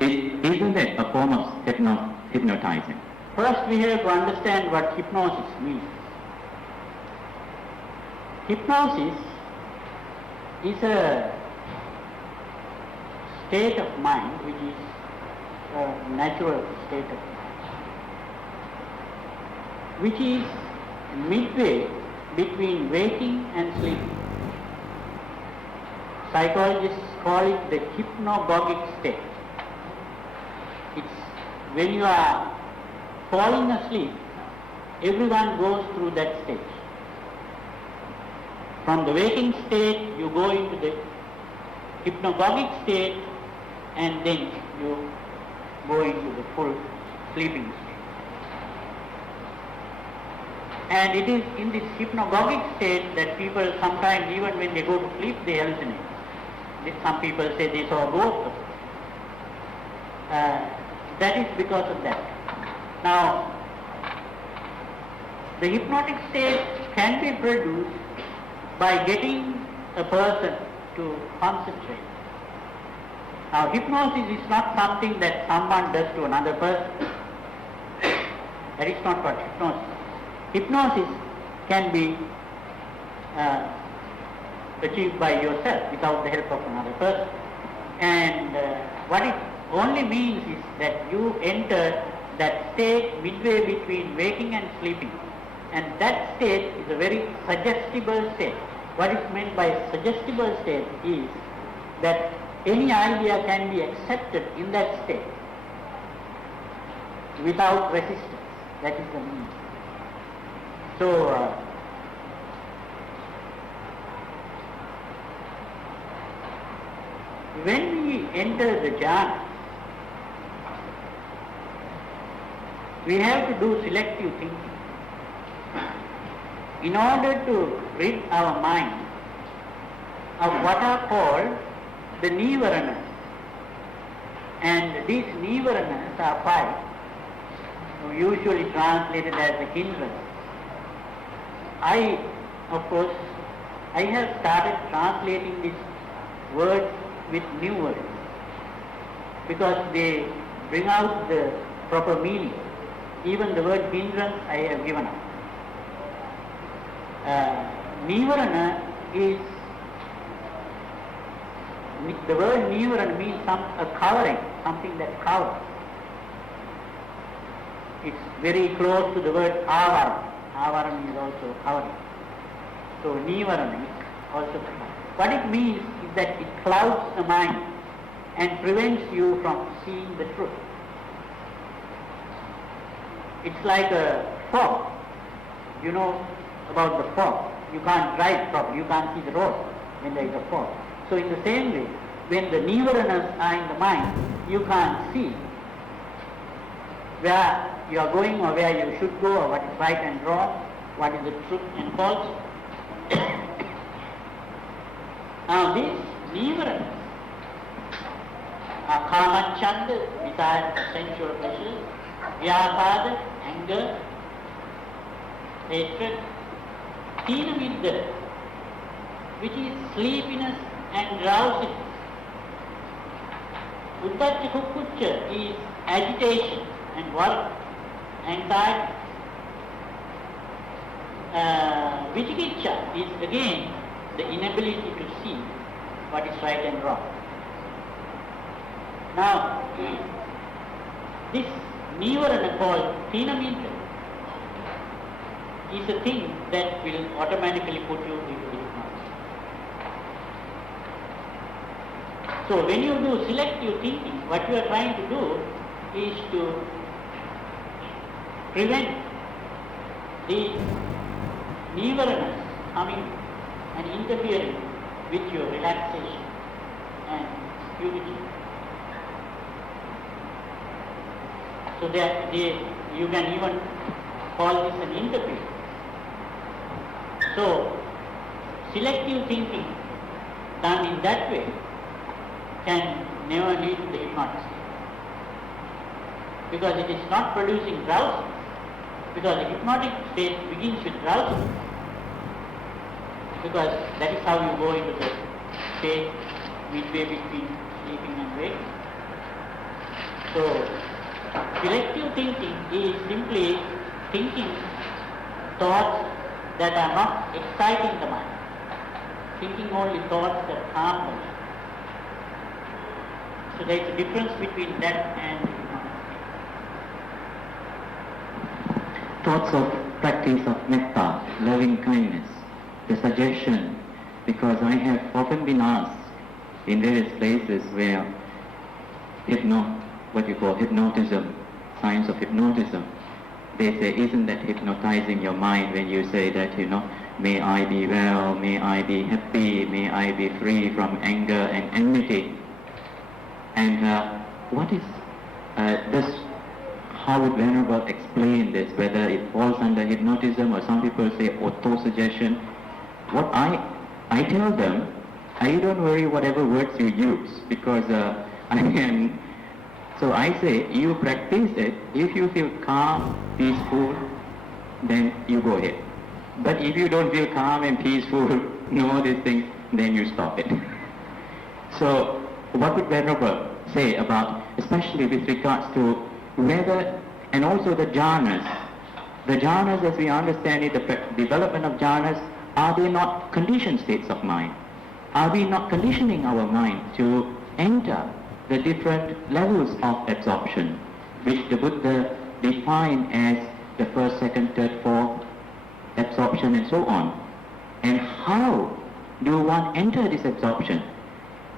Isn't it a form of hypnotizing? First we have to understand what hypnosis means. Hypnosis is a state of mind which is a natural state of mind, which is midway between waking and sleeping. Psychologists call it the hypnagogic state. It's when you are falling asleep, everyone goes through that stage. From the waking state, you go into the hypnagogic state, and then you go into the full sleeping state. And it is in this hypnagogic state that people sometimes, even when they go to sleep, they hallucinate. Some people say they saw ghosts. That is because of that. Now, the hypnotic state can be produced by getting a person to concentrate. Now, hypnosis is not something that someone does to another person. That is not what hypnosis is. Hypnosis can be achieved by yourself without the help of another person. And what it only means is that you enter that state midway between waking and sleeping. And that state is a very suggestible state. What is meant by suggestible state is that any idea can be accepted in that state without resistance. That is the meaning. So, when we enter the jhana, we have to do selective thinking. In order to rid our mind of what are called the nivaranas, and these nivaranas are 5, usually translated as the hindrances. I have started translating these words with new words because they bring out the proper meaning. Even the word hindrance I have given up. Nivarana is, the word nivarana means a covering, something that covers. It's very close to the word avarana. Avarana is also covering. So nivarana is also covering. What it means is that it clouds the mind and prevents you from seeing the truth. It's like a fog. You know about the fog. You can't drive properly. You can't see the road when there is a fog. So in the same way, when the nivaranas are in the mind, you can't see where you are going or where you should go or what is right and wrong, what is the truth and false. Now these nivaranas are kamachanda, desire, sensual pleasure, vyapada, anger, hatred, thina-vidda, which is sleepiness and drowsiness. Uddhacca kukkucca is agitation and worry, anxiety. Vicikicca is again the inability to see what is right and wrong. Now, this nivarana called thina-vidda is a thing that will automatically put you into the hypnosis. So when you do selective thinking, what you are trying to do is to prevent the nivaranas coming and interfering with your relaxation and purity. So that you can even call this an interface. So, selective thinking done in that way can never lead to the hypnotic state. Because it is not producing drowsiness. Because the hypnotic state begins with drowsiness. Because that is how you go into the state midway between sleeping and waking. So, selective thinking is simply thinking thoughts that are not exciting the mind, thinking only thoughts that calm the mind. So there is a difference between that and thoughts of practice of metta, loving kindness, the suggestion, because I have often been asked in various places where what you call hypnotism, science of hypnotism, they say, isn't that hypnotizing your mind when you say that, may I be well, may I be happy, may I be free from anger and enmity. And what is this? How would Venerable explain this, whether it falls under hypnotism or some people say auto-suggestion? What I tell them, I don't worry whatever words you use, because so I say, you practice it. If you feel calm, peaceful, then you go ahead. But if you don't feel calm and peaceful, know these things, then you stop it. So what would Venerable say about, especially with regards to whether, and also the jhanas. The jhanas, as we understand it, the development of jhanas, are they not conditioned states of mind? are we not conditioning our mind to enter the different levels of absorption, which the Buddha defined as the first, second, third, fourth absorption and so on? And how do one enter this absorption?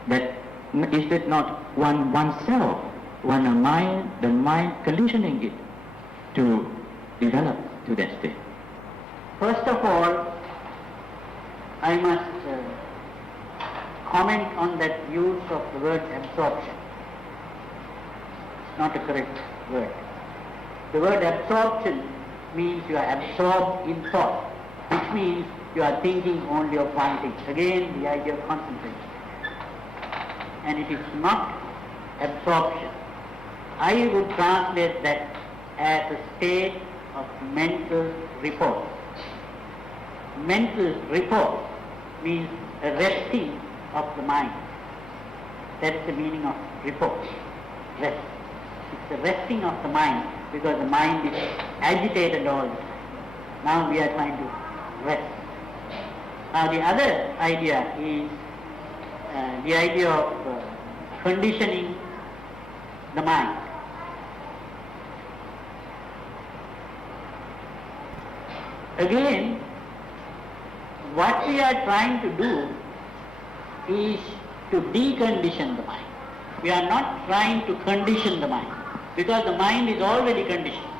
That is it not oneself, the mind conditioning it to develop to that state? First of all, I must comment on that use of the word absorption. It's not a correct word. The word absorption means you are absorbed in thought, which means you are thinking only of one thing. Again, the idea of concentration. And it is not absorption. I would translate that as a state of mental repose. Mental repose means a resting of the mind. That's the meaning of repose, rest. It's the resting of the mind because the mind is agitated all the time. Now we are trying to rest. Now the other idea is the idea of conditioning the mind. Again, what we are trying to do is to decondition the mind. We are not trying to condition the mind because the mind is already conditioned.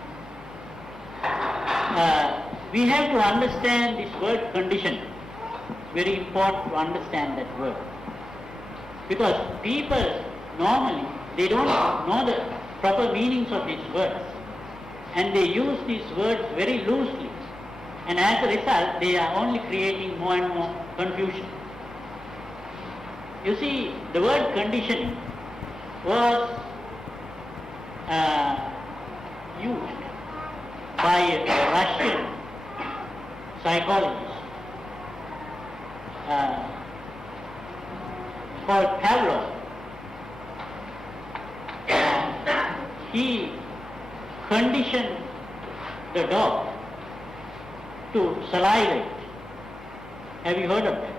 We have to understand this word condition. It's very important to understand that word. Because people normally, they don't know the proper meanings of these words. And they use these words very loosely. And as a result, they are only creating more and more confusion. You see, the word conditioning was used by a Russian psychologist called Pavlov. He conditioned the dog to salivate. Have you heard of that?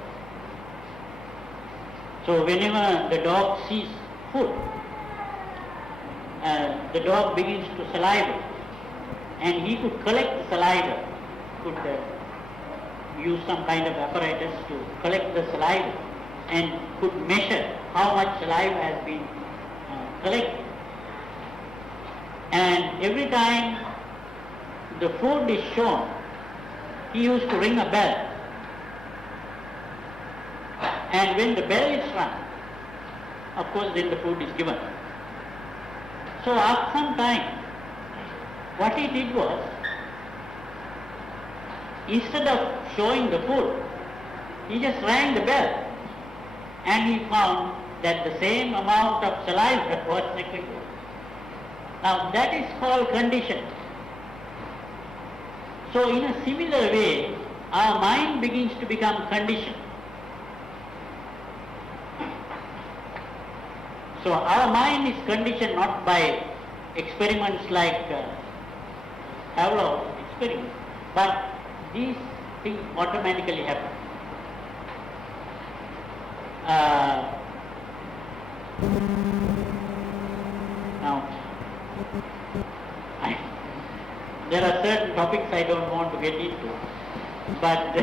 So whenever the dog sees food, the dog begins to salivate, and he could collect the saliva, could use some kind of apparatus to collect the saliva, and could measure how much saliva has been collected. And every time the food is shown, he used to ring a bell. And when the bell is rung, of course then the food is given. So after some time, what he did was, instead of showing the food, he just rang the bell, and he found that the same amount of saliva was secreted. Now that is called condition. So in a similar way, our mind begins to become conditioned. So our mind is conditioned not by experiments like Pavlov's experiment, but these things automatically happen. Now, there are certain topics I don't want to get into, but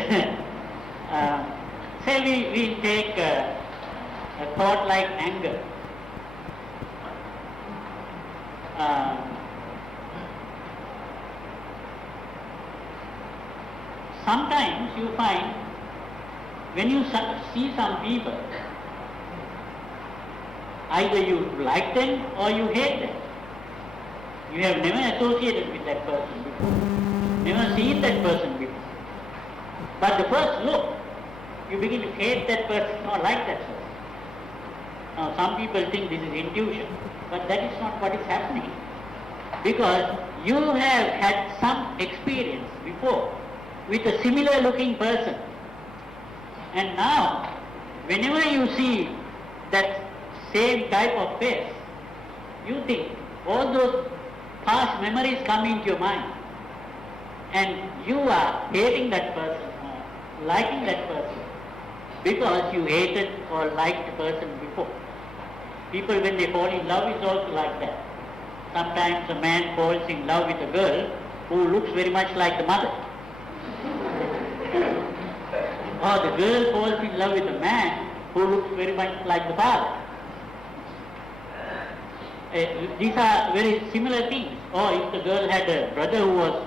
say we take a thought like anger. Sometimes you find when you see some people, either you like them or you hate them. You have never associated with that person before, never seen that person before. But the first look, you begin to hate that person or like that person. Now some people think this is intuition, but that is not what is happening. Because you have had some experience before with a similar looking person. And now, whenever you see that same type of face, you think all those past memories come into your mind. And you are hating that person or liking that person. because you hated or liked a person before. People, when they fall in love, is also like that. Sometimes a man falls in love with a girl who looks very much like the mother. Or the girl falls in love with a man who looks very much like the father. These are very similar things. Or if the girl had a brother who was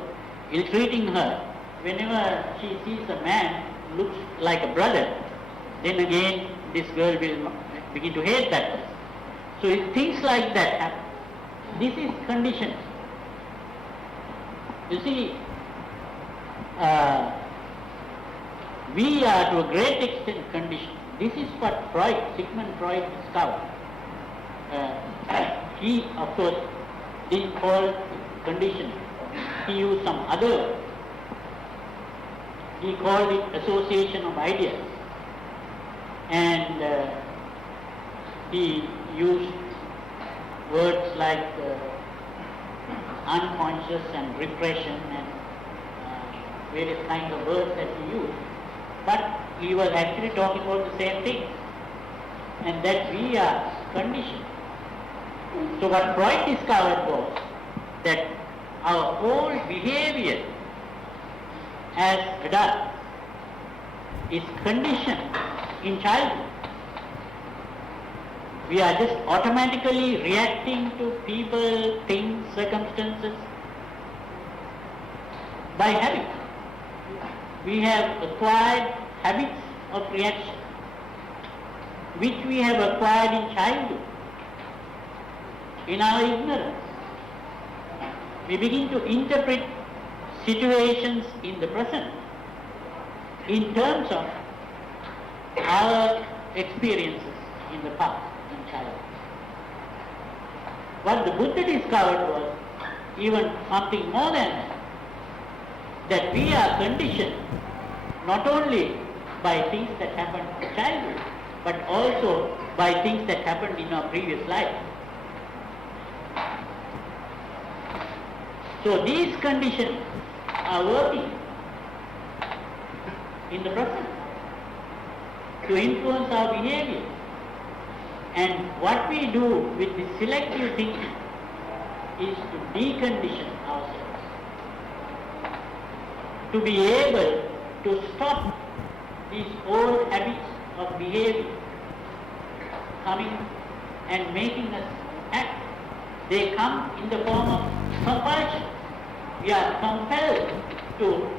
ill-treating her, whenever she sees a man who looks like a brother, then again this girl will begin to hate that person. So if things like that happen, this is conditioned. You see, we are to a great extent conditioned. This is what Sigmund Freud discovered. He, of course, didn't call it conditioning. He used some other word. He called it association of ideas. And he used words like unconscious and repression and various kinds of words that he used. But he was actually talking about the same thing, and that we are conditioned. So what Freud discovered was that our whole behavior as adults is conditioned in childhood. We are just automatically reacting to people, things, circumstances by habit. We have acquired habits of reaction, which we have acquired in childhood, in our ignorance. We begin to interpret situations in the present in terms of our experiences in the past, in childhood. What the Buddha discovered was even something more than that we are conditioned not only by things that happened in childhood, but also by things that happened in our previous life. So these conditions are working in the present to influence our behavior. And what we do with this selective thinking is to decondition ourselves, to be able to stop these old habits of behavior coming and making us act. They come in the form of compulsion. We are compelled to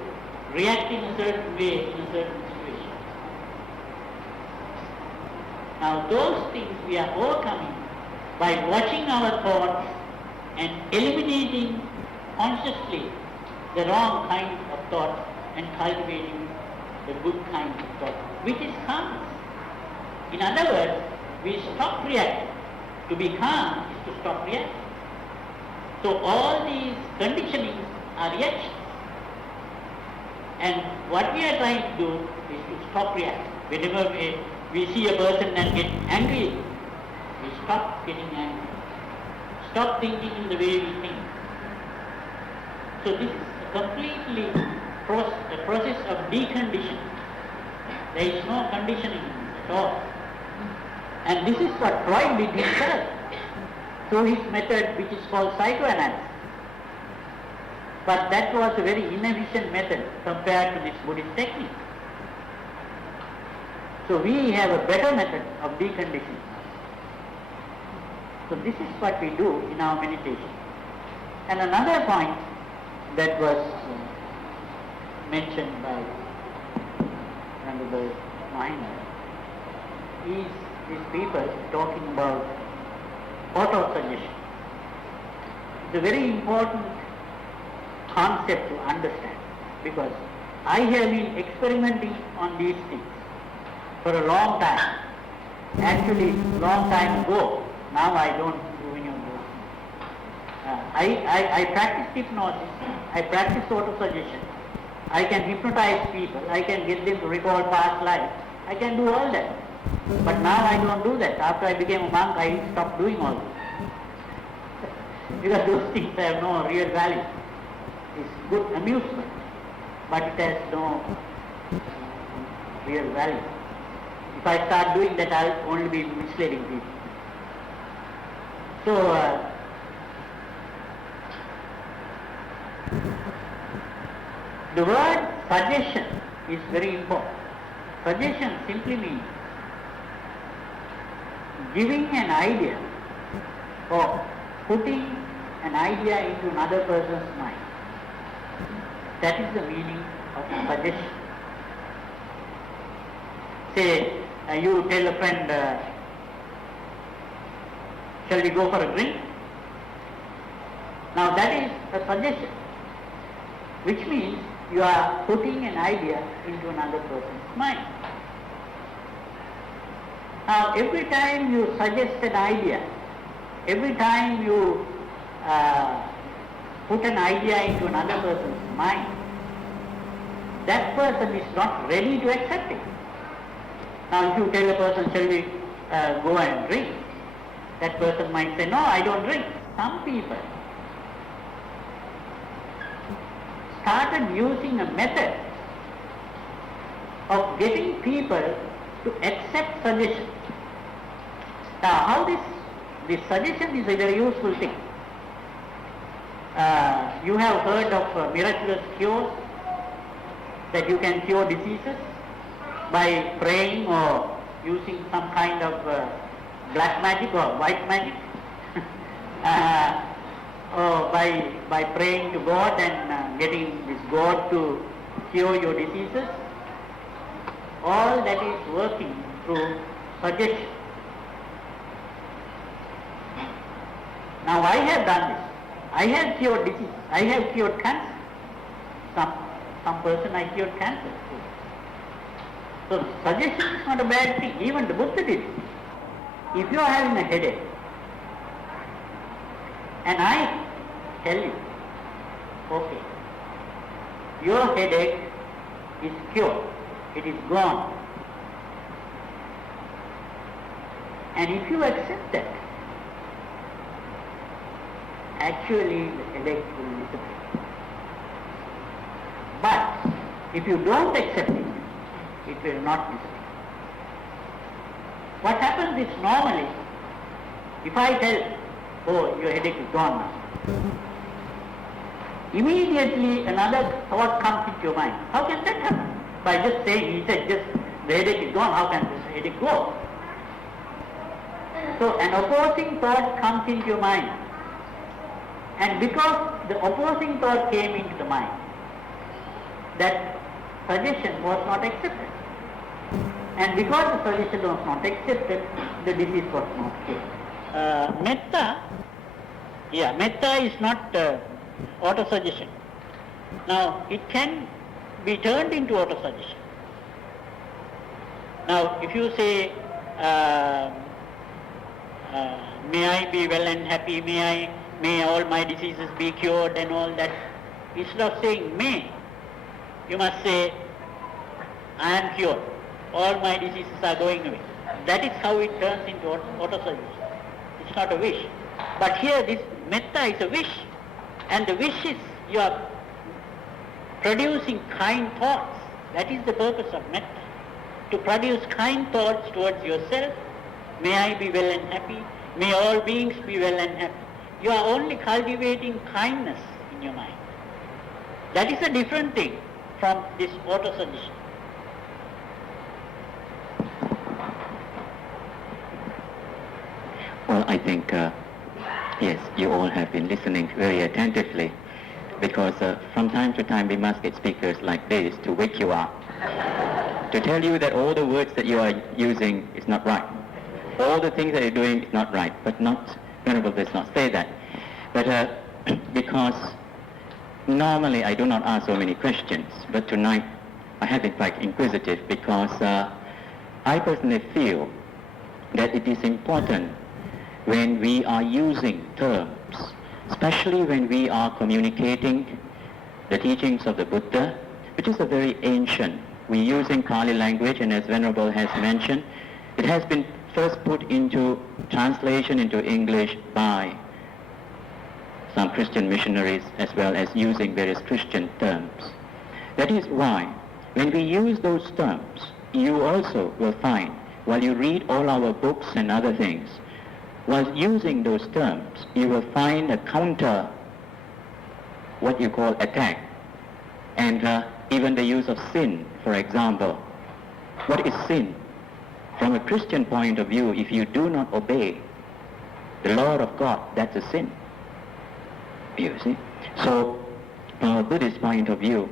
react in a certain way in a certain situation. Now those things we are overcoming by watching our thoughts and eliminating consciously the wrong kind of thought and cultivating the good kind of thought, which is calmness. In other words, we stop reacting. To be calm is to stop reacting. So all these conditionings are reactions. And what we are trying to do is to stop reacting. Whenever we see a person and get angry, we stop getting angry. Stop thinking in the way we think. So this is a completely a process of deconditioning. There is no conditioning at all. And this is what Freud did himself through his method which is called psychoanalysis. But that was a very inefficient method compared to this Buddhist technique. So we have a better method of deconditioning. So this is what we do in our meditation. And another point that was mentioned by Honorable Mahina is these people talking about auto-suggestion. It's a very important concept to understand, because I have been experimenting on these things for a long time. Actually, long time ago. Now I don't do any of those things. I practice hypnosis. I practice auto-suggestion. I can hypnotize people. I can get them to recall past life. I can do all that. But now I don't do that. After I became a monk, I stopped doing all this. Because those things have no real value. It's good amusement, but it has no real value. If I start doing that, I'll only be misleading people. So, the word suggestion is very important. Suggestion simply means giving an idea or putting an idea into another person's mind. That is the meaning of suggestion. Say, you tell a friend, shall we go for a drink? Now that is a suggestion, which means you are putting an idea into another person's mind. Now every time you suggest an idea, every time you put an idea into another person's mind, that person is not ready to accept it. Now if you tell a person, shall we go and drink? That person might say, no, I don't drink. Some people started using a method of getting people to accept suggestions. Now how this suggestion is a very useful thing. You have heard of miraculous cures, that you can cure diseases by praying or using some kind of black magic or white magic, or by praying to God and getting this God to cure your diseases. All that is working through suggestion. Now I have done this. I have cured disease. I have cured cancer. Some person I cured cancer. So suggestion is not a bad thing. Even the Buddha did it. If you are having a headache, and I tell you, okay, your headache is cured, it is gone. And if you accept that, actually the headache will disappear. But if you don't accept it, it will not disappear. What happens is normally, if I tell, oh, your headache is gone now, immediately another thought comes into your mind. How can that happen? By just saying, he said, just the headache is gone, how can this headache go? So an opposing thought comes into your mind. And because the opposing thought came into the mind, that suggestion was not accepted. And because the suggestion was not accepted, the disease was not cured. Metta is not auto-suggestion. Now, it can be turned into auto-suggestion. Now, if you say, may I be well and happy, may all my diseases be cured and all that, instead of saying may, you must say, I am cured. All my diseases are going away. That is how it turns into auto-suggestion. It's not a wish. But here this metta is a wish. And the wish is you are producing kind thoughts. That is the purpose of metta. To produce kind thoughts towards yourself. May I be well and happy. May all beings be well and happy. You are only cultivating kindness in your mind. That is a different thing from this auto-suggestion. Well, I think, yes, you all have been listening very attentively, because from time to time we must get speakers like this to wake you up, to tell you that all the words that you are using is not right. All the things that you're doing is not right, but Venerable does not say that. But because normally I do not ask so many questions, but tonight I have been quite inquisitive, because I personally feel that it is important when we are using terms, especially when we are communicating the teachings of the Buddha, which is a very ancient. We're using Pali language, and as Venerable has mentioned, it has been first put into translation into English by some Christian missionaries, as well as using various Christian terms. That is why when we use those terms, you also will find while you read all our books and other things, while using those terms, you will find a counter, what you call attack, and even the use of sin, for example. What is sin? From a Christian point of view, if you do not obey the law of God, that's a sin. You see? So, from a Buddhist point of view,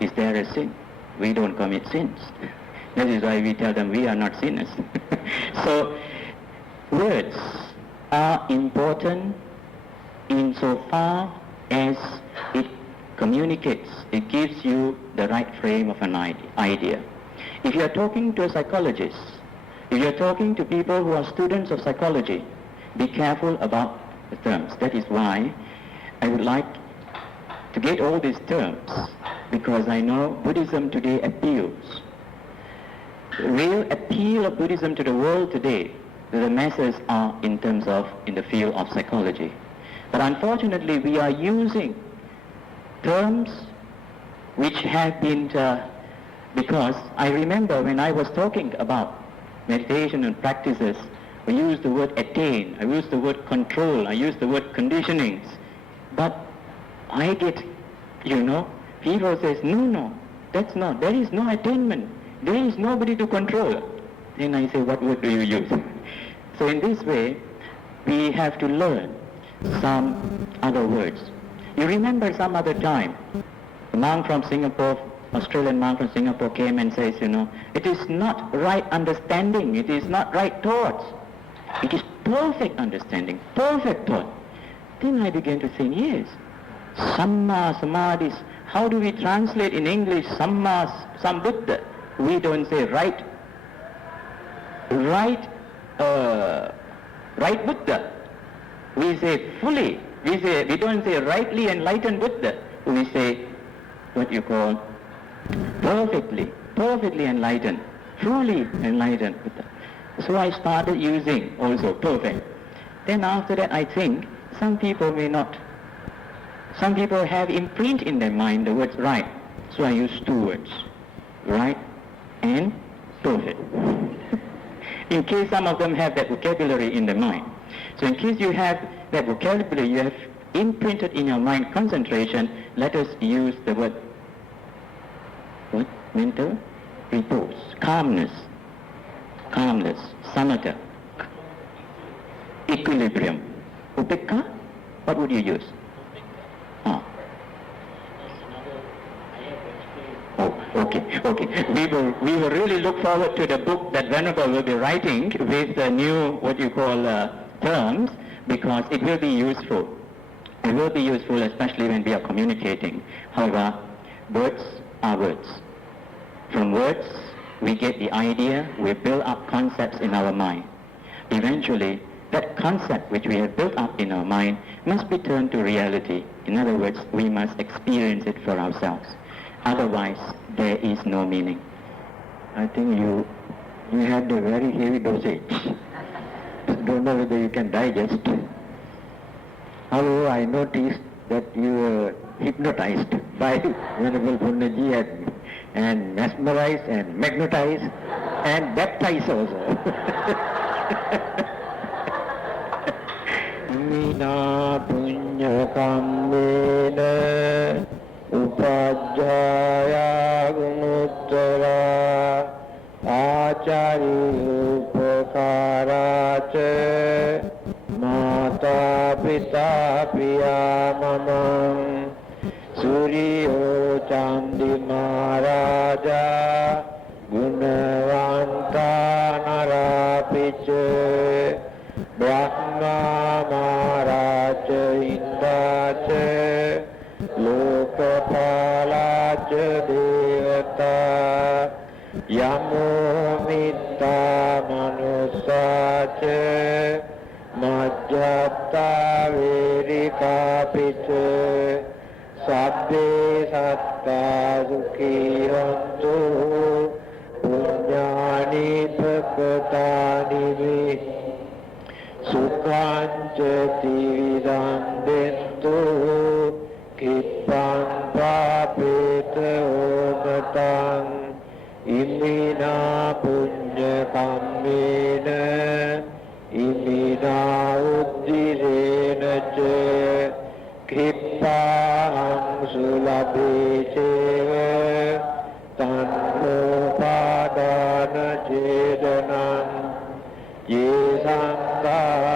is there a sin? We don't commit sins. That is why we tell them we are not sinners. So, words are important insofar as it communicates, it gives you the right frame of an idea. If you are talking to a psychologist, if you are talking to people who are students of psychology, be careful about the terms. That is why I would like to get all these terms, because I know Buddhism today appeals. The real appeal of Buddhism to the world today, the masses are in the field of psychology. But unfortunately, we are using terms which have been, because I remember when I was talking about meditation and practices, I used the word attain, I used the word control, I used the word conditionings. But I get, people says, no, that's not, there is no attainment, there is nobody to control. Then I say, what word do you use? So in this way, we have to learn some other words. You remember some other time, a monk from Singapore, Australian monk from Singapore came and says, it is not right understanding, it is not right thoughts. It is perfect understanding, perfect thought. Then I began to think, yes, Samma Samadhi, how do we translate in English Sambuddha? We don't say right Buddha. We say fully. We don't say rightly enlightened Buddha. We say what you call perfectly enlightened, truly enlightened Buddha. So I started using also perfect. Then after that I think some people have imprint in their mind the words right. So I use two words, right and perfect. In case some of them have that vocabulary in their mind. So in case you have that vocabulary, you have imprinted in your mind concentration, let us use the word mental repose, calmness, samatha, equilibrium. Upekka, what would you use? Okay. We will really look forward to the book that Venerable will be writing with the new, what you call, terms, because it will be useful. It will be useful, especially when we are communicating. However, words are words. From words, we get the idea, we build up concepts in our mind. Eventually, that concept which we have built up in our mind must be turned to reality. In other words, we must experience it for ourselves. Otherwise, there is no meaning. I think you had a very heavy dosage. Don't know whether you can digest. However, I noticed that you were hypnotized by Venerable Punnagin and mesmerized and magnetized and baptized also. Mina punya kammena upajjaya gunuttara acari upakaraca mata pita priyamamam Suryo Chandi Maharaja Gunavanta Narapicha Brahma Maharaja Indacha Lokapalacha Devata Yamo Mitta Manusacha Majjata Verikapicha Sabbe satta sukhi hantu punyani pakatani vi sukhanchati vidandentu kippan papeta omatang imina punya kamme විනා උද්ධිරේනච කිප්පාං සුලභේචේව තන්නෝපාදාන චේතනං ये සංඝානීනා